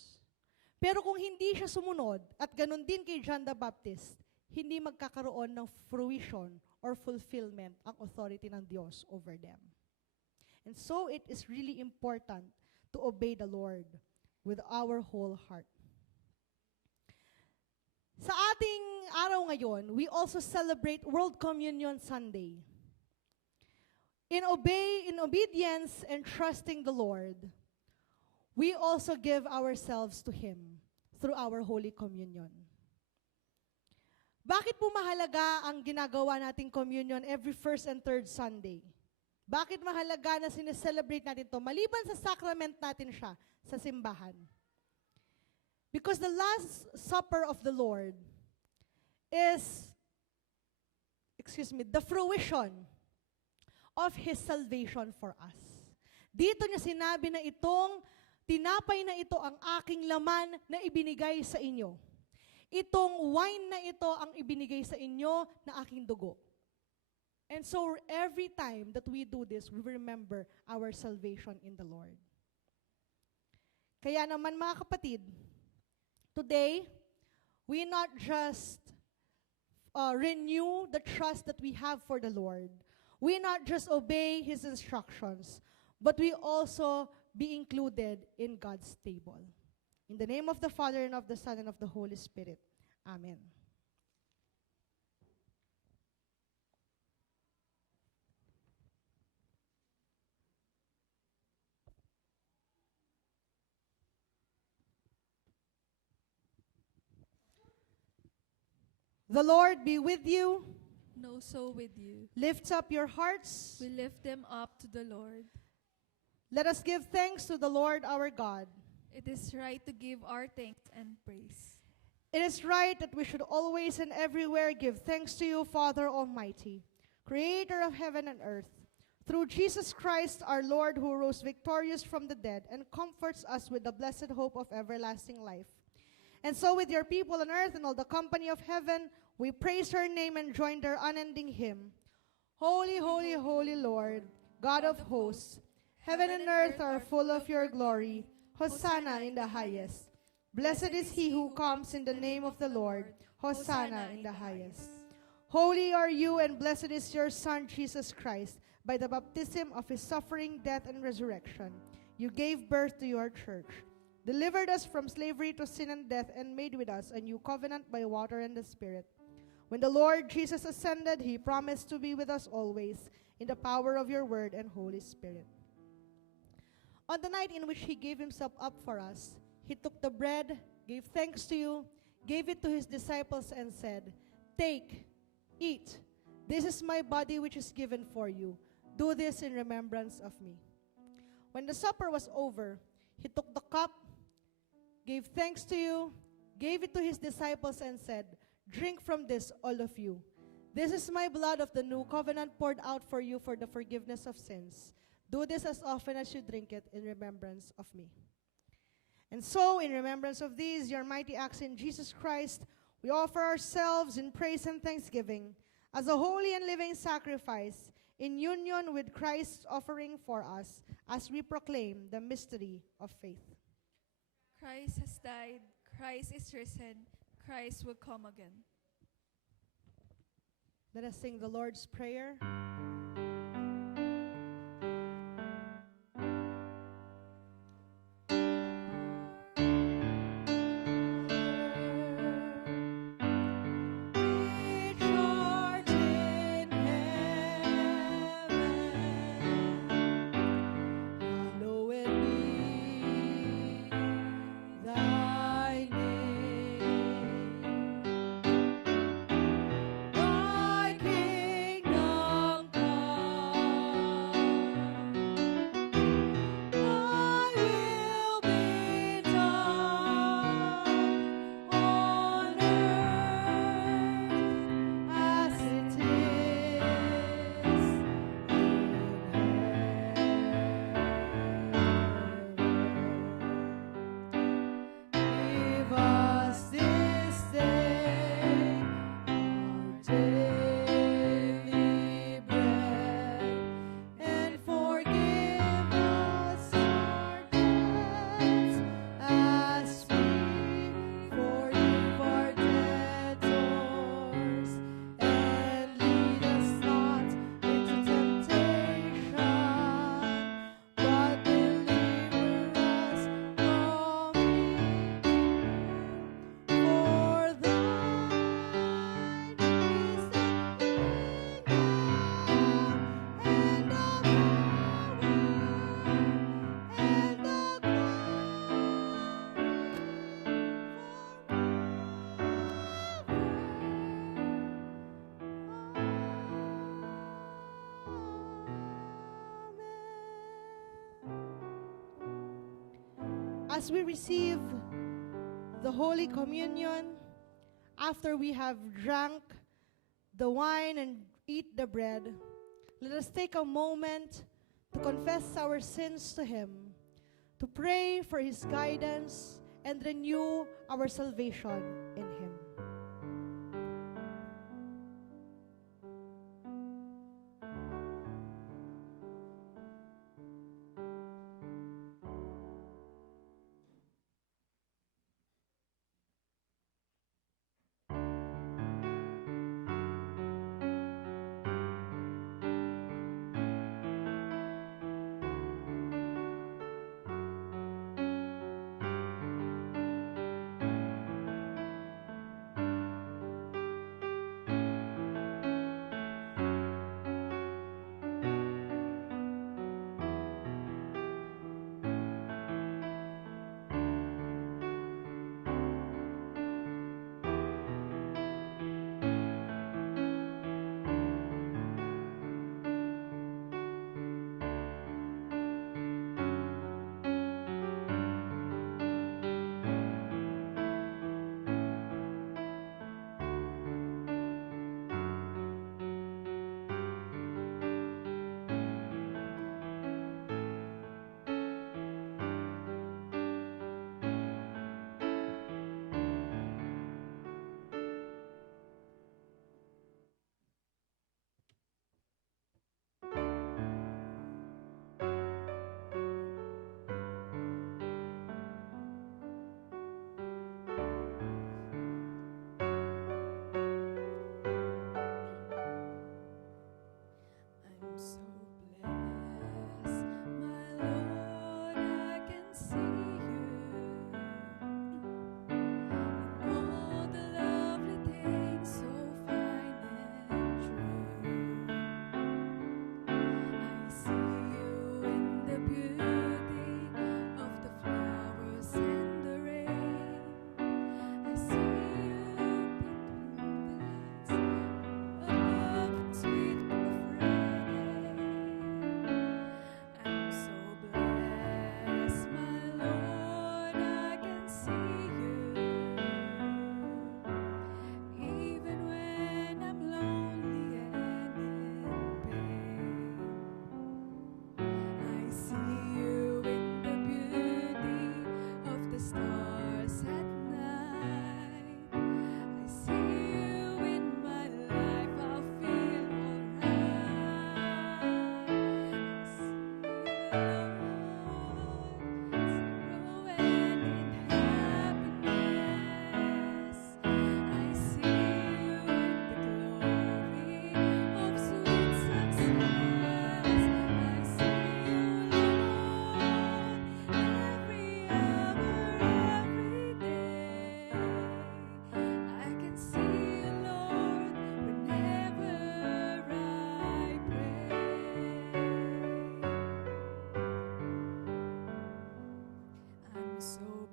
Pero kung hindi siya sumunod, at ganun din kay John the Baptist, hindi magkakaroon ng fruition or fulfillment ang authority ng Diyos over them. And so it is really important to obey the Lord with our whole heart. Sa ating araw ngayon, we also celebrate World Communion Sunday. In obedience and trusting the Lord, we also give ourselves to Him through our Holy Communion. Bakit po mahalaga ang ginagawa nating communion every first and third Sunday? Bakit mahalaga na sineselebrate natin ito? Maliban sa sacrament natin siya sa simbahan. Because the Last Supper of the Lord is, the fruition of His salvation for us. Dito niya sinabi na itong tinapay na ito ang aking laman na ibinigay sa inyo. Itong wine na ito ang ibinigay sa inyo na aking dugo. And so every time that we do this, we remember our salvation in the Lord. Kaya naman mga kapatid, today, we not just renew the trust that we have for the Lord. We not just obey His instructions, but we also be included in God's table. In the name of the Father, and of the Son, and of the Holy Spirit. Amen. The Lord be with you. No, so with you. Lift up your hearts. We lift them up to the Lord. Let us give thanks to the Lord our God. It is right to give our thanks and praise. It is right that we should always and everywhere give thanks to you, Father Almighty, Creator of heaven and earth, through Jesus Christ our Lord, who rose victorious from the dead and comforts us with the blessed hope of everlasting life. And so with your people on earth and all the company of heaven, we praise your name and join their unending hymn. Holy, holy, holy Lord, God of hosts, Heaven and earth are full of your glory. Hosanna in the highest. Blessed is he who comes in the name of the Lord. Hosanna in the highest. Holy are you, and blessed is your Son, Jesus Christ, by the baptism of his suffering, death, and resurrection. You gave birth to your church, delivered us from slavery to sin and death, and made with us a new covenant by water and the Spirit. When the Lord Jesus ascended, he promised to be with us always in the power of your word and Holy Spirit. On the night in which he gave himself up for us, he took the bread, gave thanks to you, gave it to his disciples, and said, "Take, eat. This is my body which is given for you. Do this in remembrance of me." When the supper was over, he took the cup, gave thanks to you, gave it to his disciples, and said, "Drink from this, all of you. This is my blood of the new covenant poured out for you for the forgiveness of sins. Do this as often as you drink it in remembrance of me." And so, in remembrance of these, your mighty acts in Jesus Christ, we offer ourselves in praise and thanksgiving as a holy and living sacrifice in union with Christ's offering for us as we proclaim the mystery of faith. Christ has died, Christ is risen, Christ will come again. Let us sing the Lord's Prayer. Which art in heaven, hallowed be thy name. Thy kingdom come, thy will be done on earth as it is in heaven. Give us this day our daily bread, and forgive us our debts as we forgive our debtors. And lead us not into temptation, but deliver us from evil. For thine is the kingdom and the power and the As we receive the Holy Communion, after we have drank the wine and eat the bread, let us take a moment to confess our sins to Him, to pray for His guidance, and renew our salvation in Him.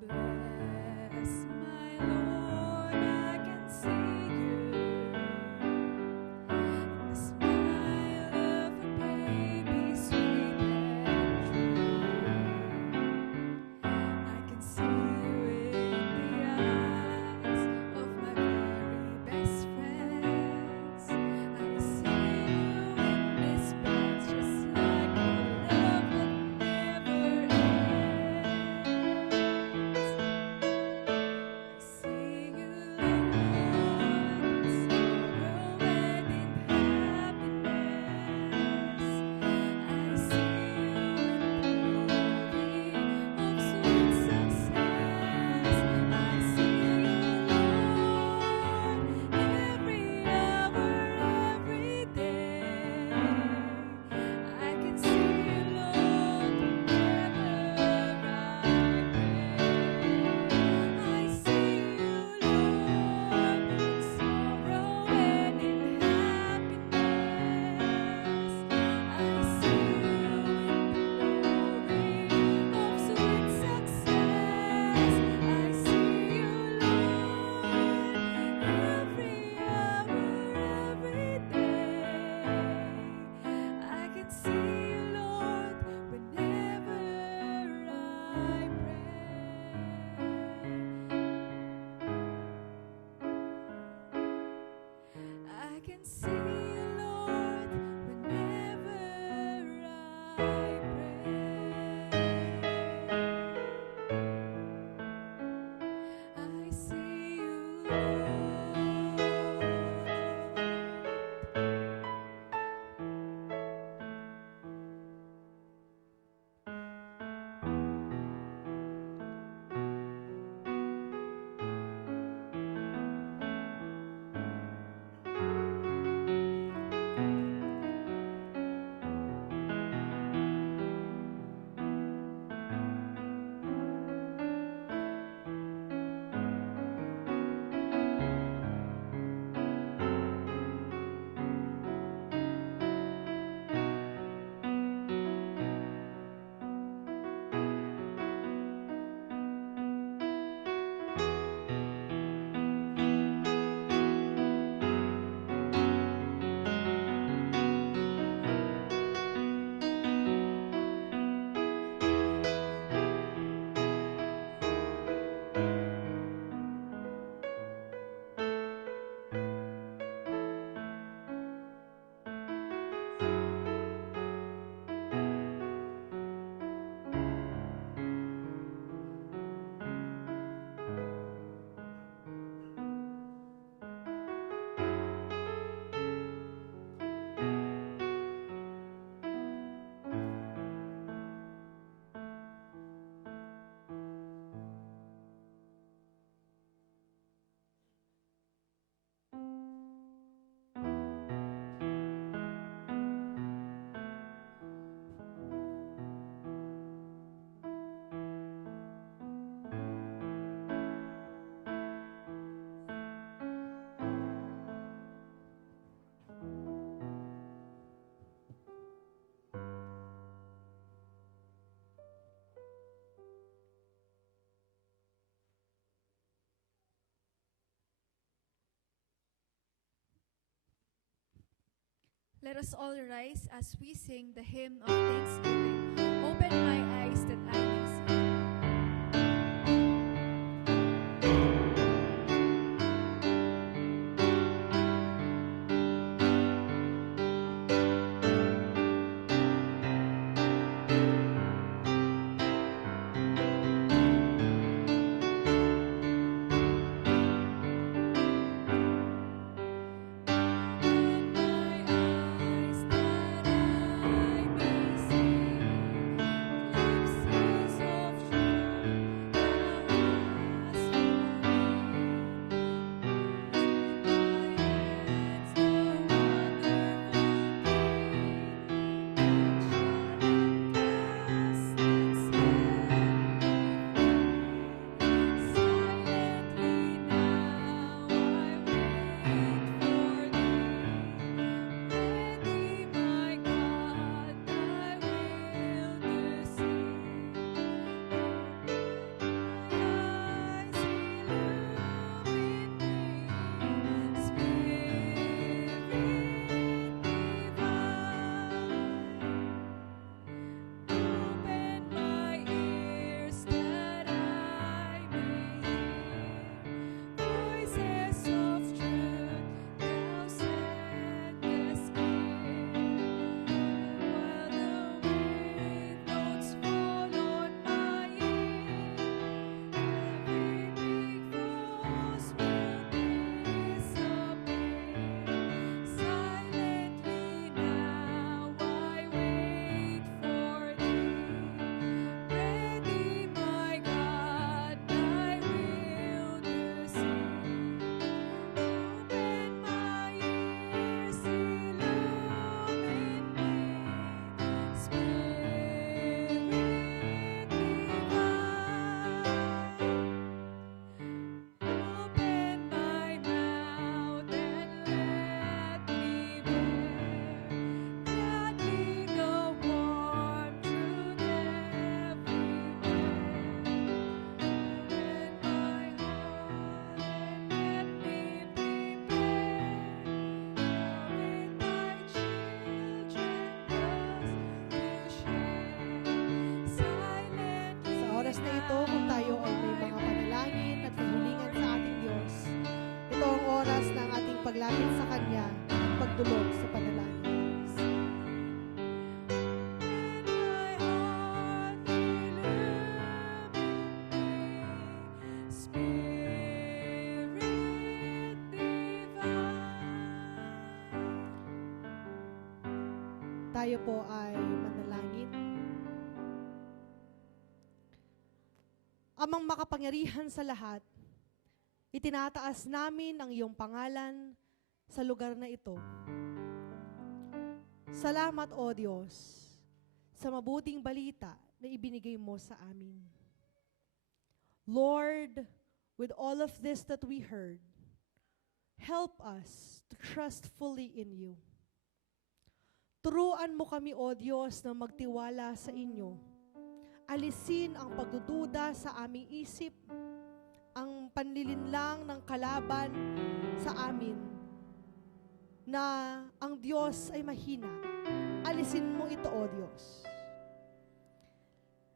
bless my Lord, I can see you. The smile of a baby, sweet and true. I can see you in the eyes of my very best friends. I see you in this bed, just like a love that never Let us all rise as we sing the hymn of thanksgiving. Open my eyes that I may see. Open my eyes that I may see. Tayo po ay manalangin. Amang makapangyarihan sa lahat, itinataas namin ang iyong pangalan sa lugar na ito. Salamat, O Diyos, sa mabuting balita na ibinigay mo sa amin. Lord, with all of this that we heard, help us to trust fully in you. Turuan mo kami, O Diyos, na magtiwala sa inyo. Alisin ang pagdududa sa aming isip, ang panlilinlang ng kalaban sa amin, na ang Diyos ay mahina. Alisin mo ito, O Diyos.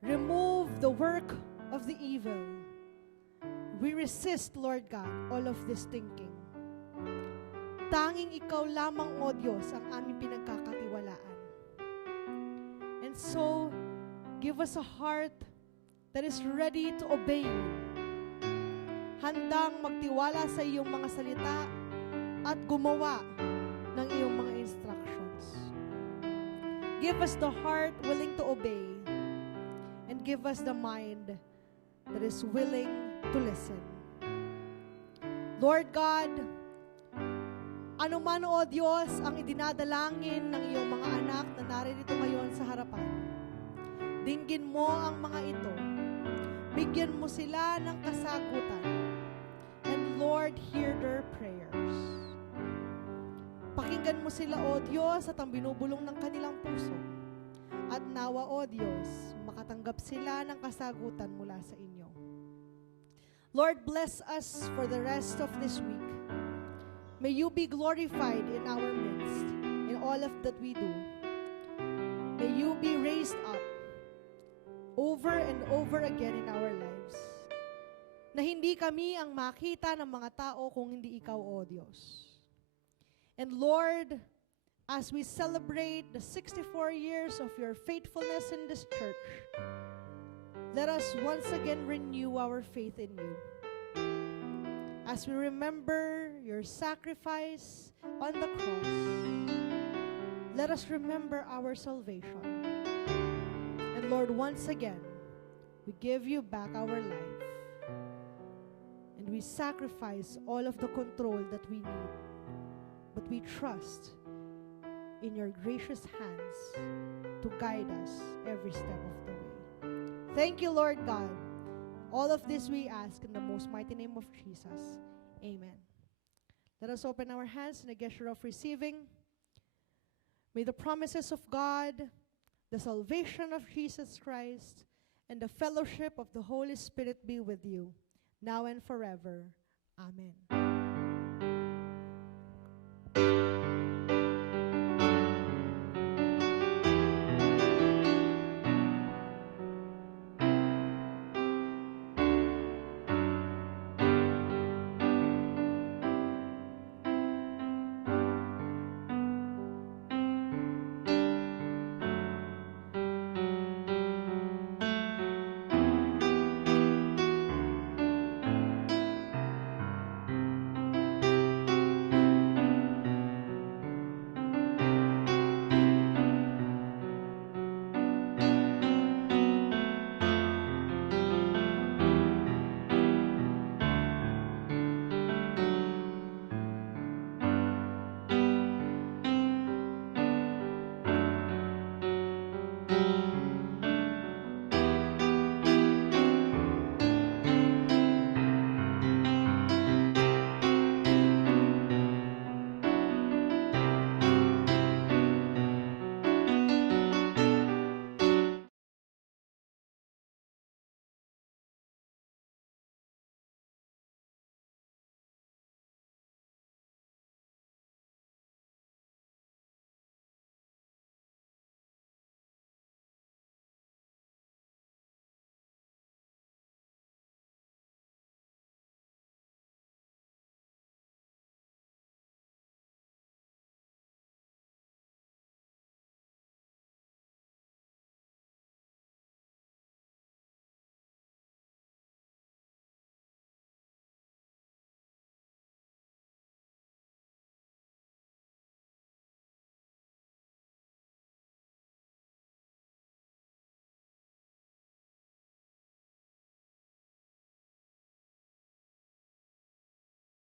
Remove the work of the evil. We resist, Lord God, all of this thinking. Tanging ikaw lamang, O Diyos, ang aming pinagkakatiwalaan. And so, give us a heart that is ready to obey you. Handang magtiwala sa iyong mga salita at gumawa ng iyong mga instructions. Give us the heart willing to obey, and give us the mind that is willing to listen. Lord God, ano man, O Diyos, ang idinadalangin ng iyong mga anak na naririto ngayon sa harapan, dinggin mo ang mga ito. Bigyan mo sila ng kasagutan. And Lord, hear their prayers. Pakinggan mo sila, O Diyos, at ang binubulong ng kanilang puso. At nawa, O Diyos, makatanggap sila ng kasagutan mula sa inyo. Lord, bless us for the rest of this week. May you be glorified in our midst, in all of that we do. May you be raised up over and over again in our lives. Na hindi kami ang makita ng mga tao kung hindi ikaw, O Diyos. And Lord, as we celebrate the 64 years of your faithfulness in this church, let us once again renew our faith in you. As we remember your sacrifice on the cross, let us remember our salvation. And Lord, once again, we give you back our life. And we sacrifice all of the control that we need. But we trust in your gracious hands to guide us every step of the way. Thank you, Lord God. All of this we ask in the most mighty name of Jesus. Amen. Let us open our hands in a gesture of receiving. May the promises of God, the salvation of Jesus Christ, and the fellowship of the Holy Spirit be with you, now and forever. Amen.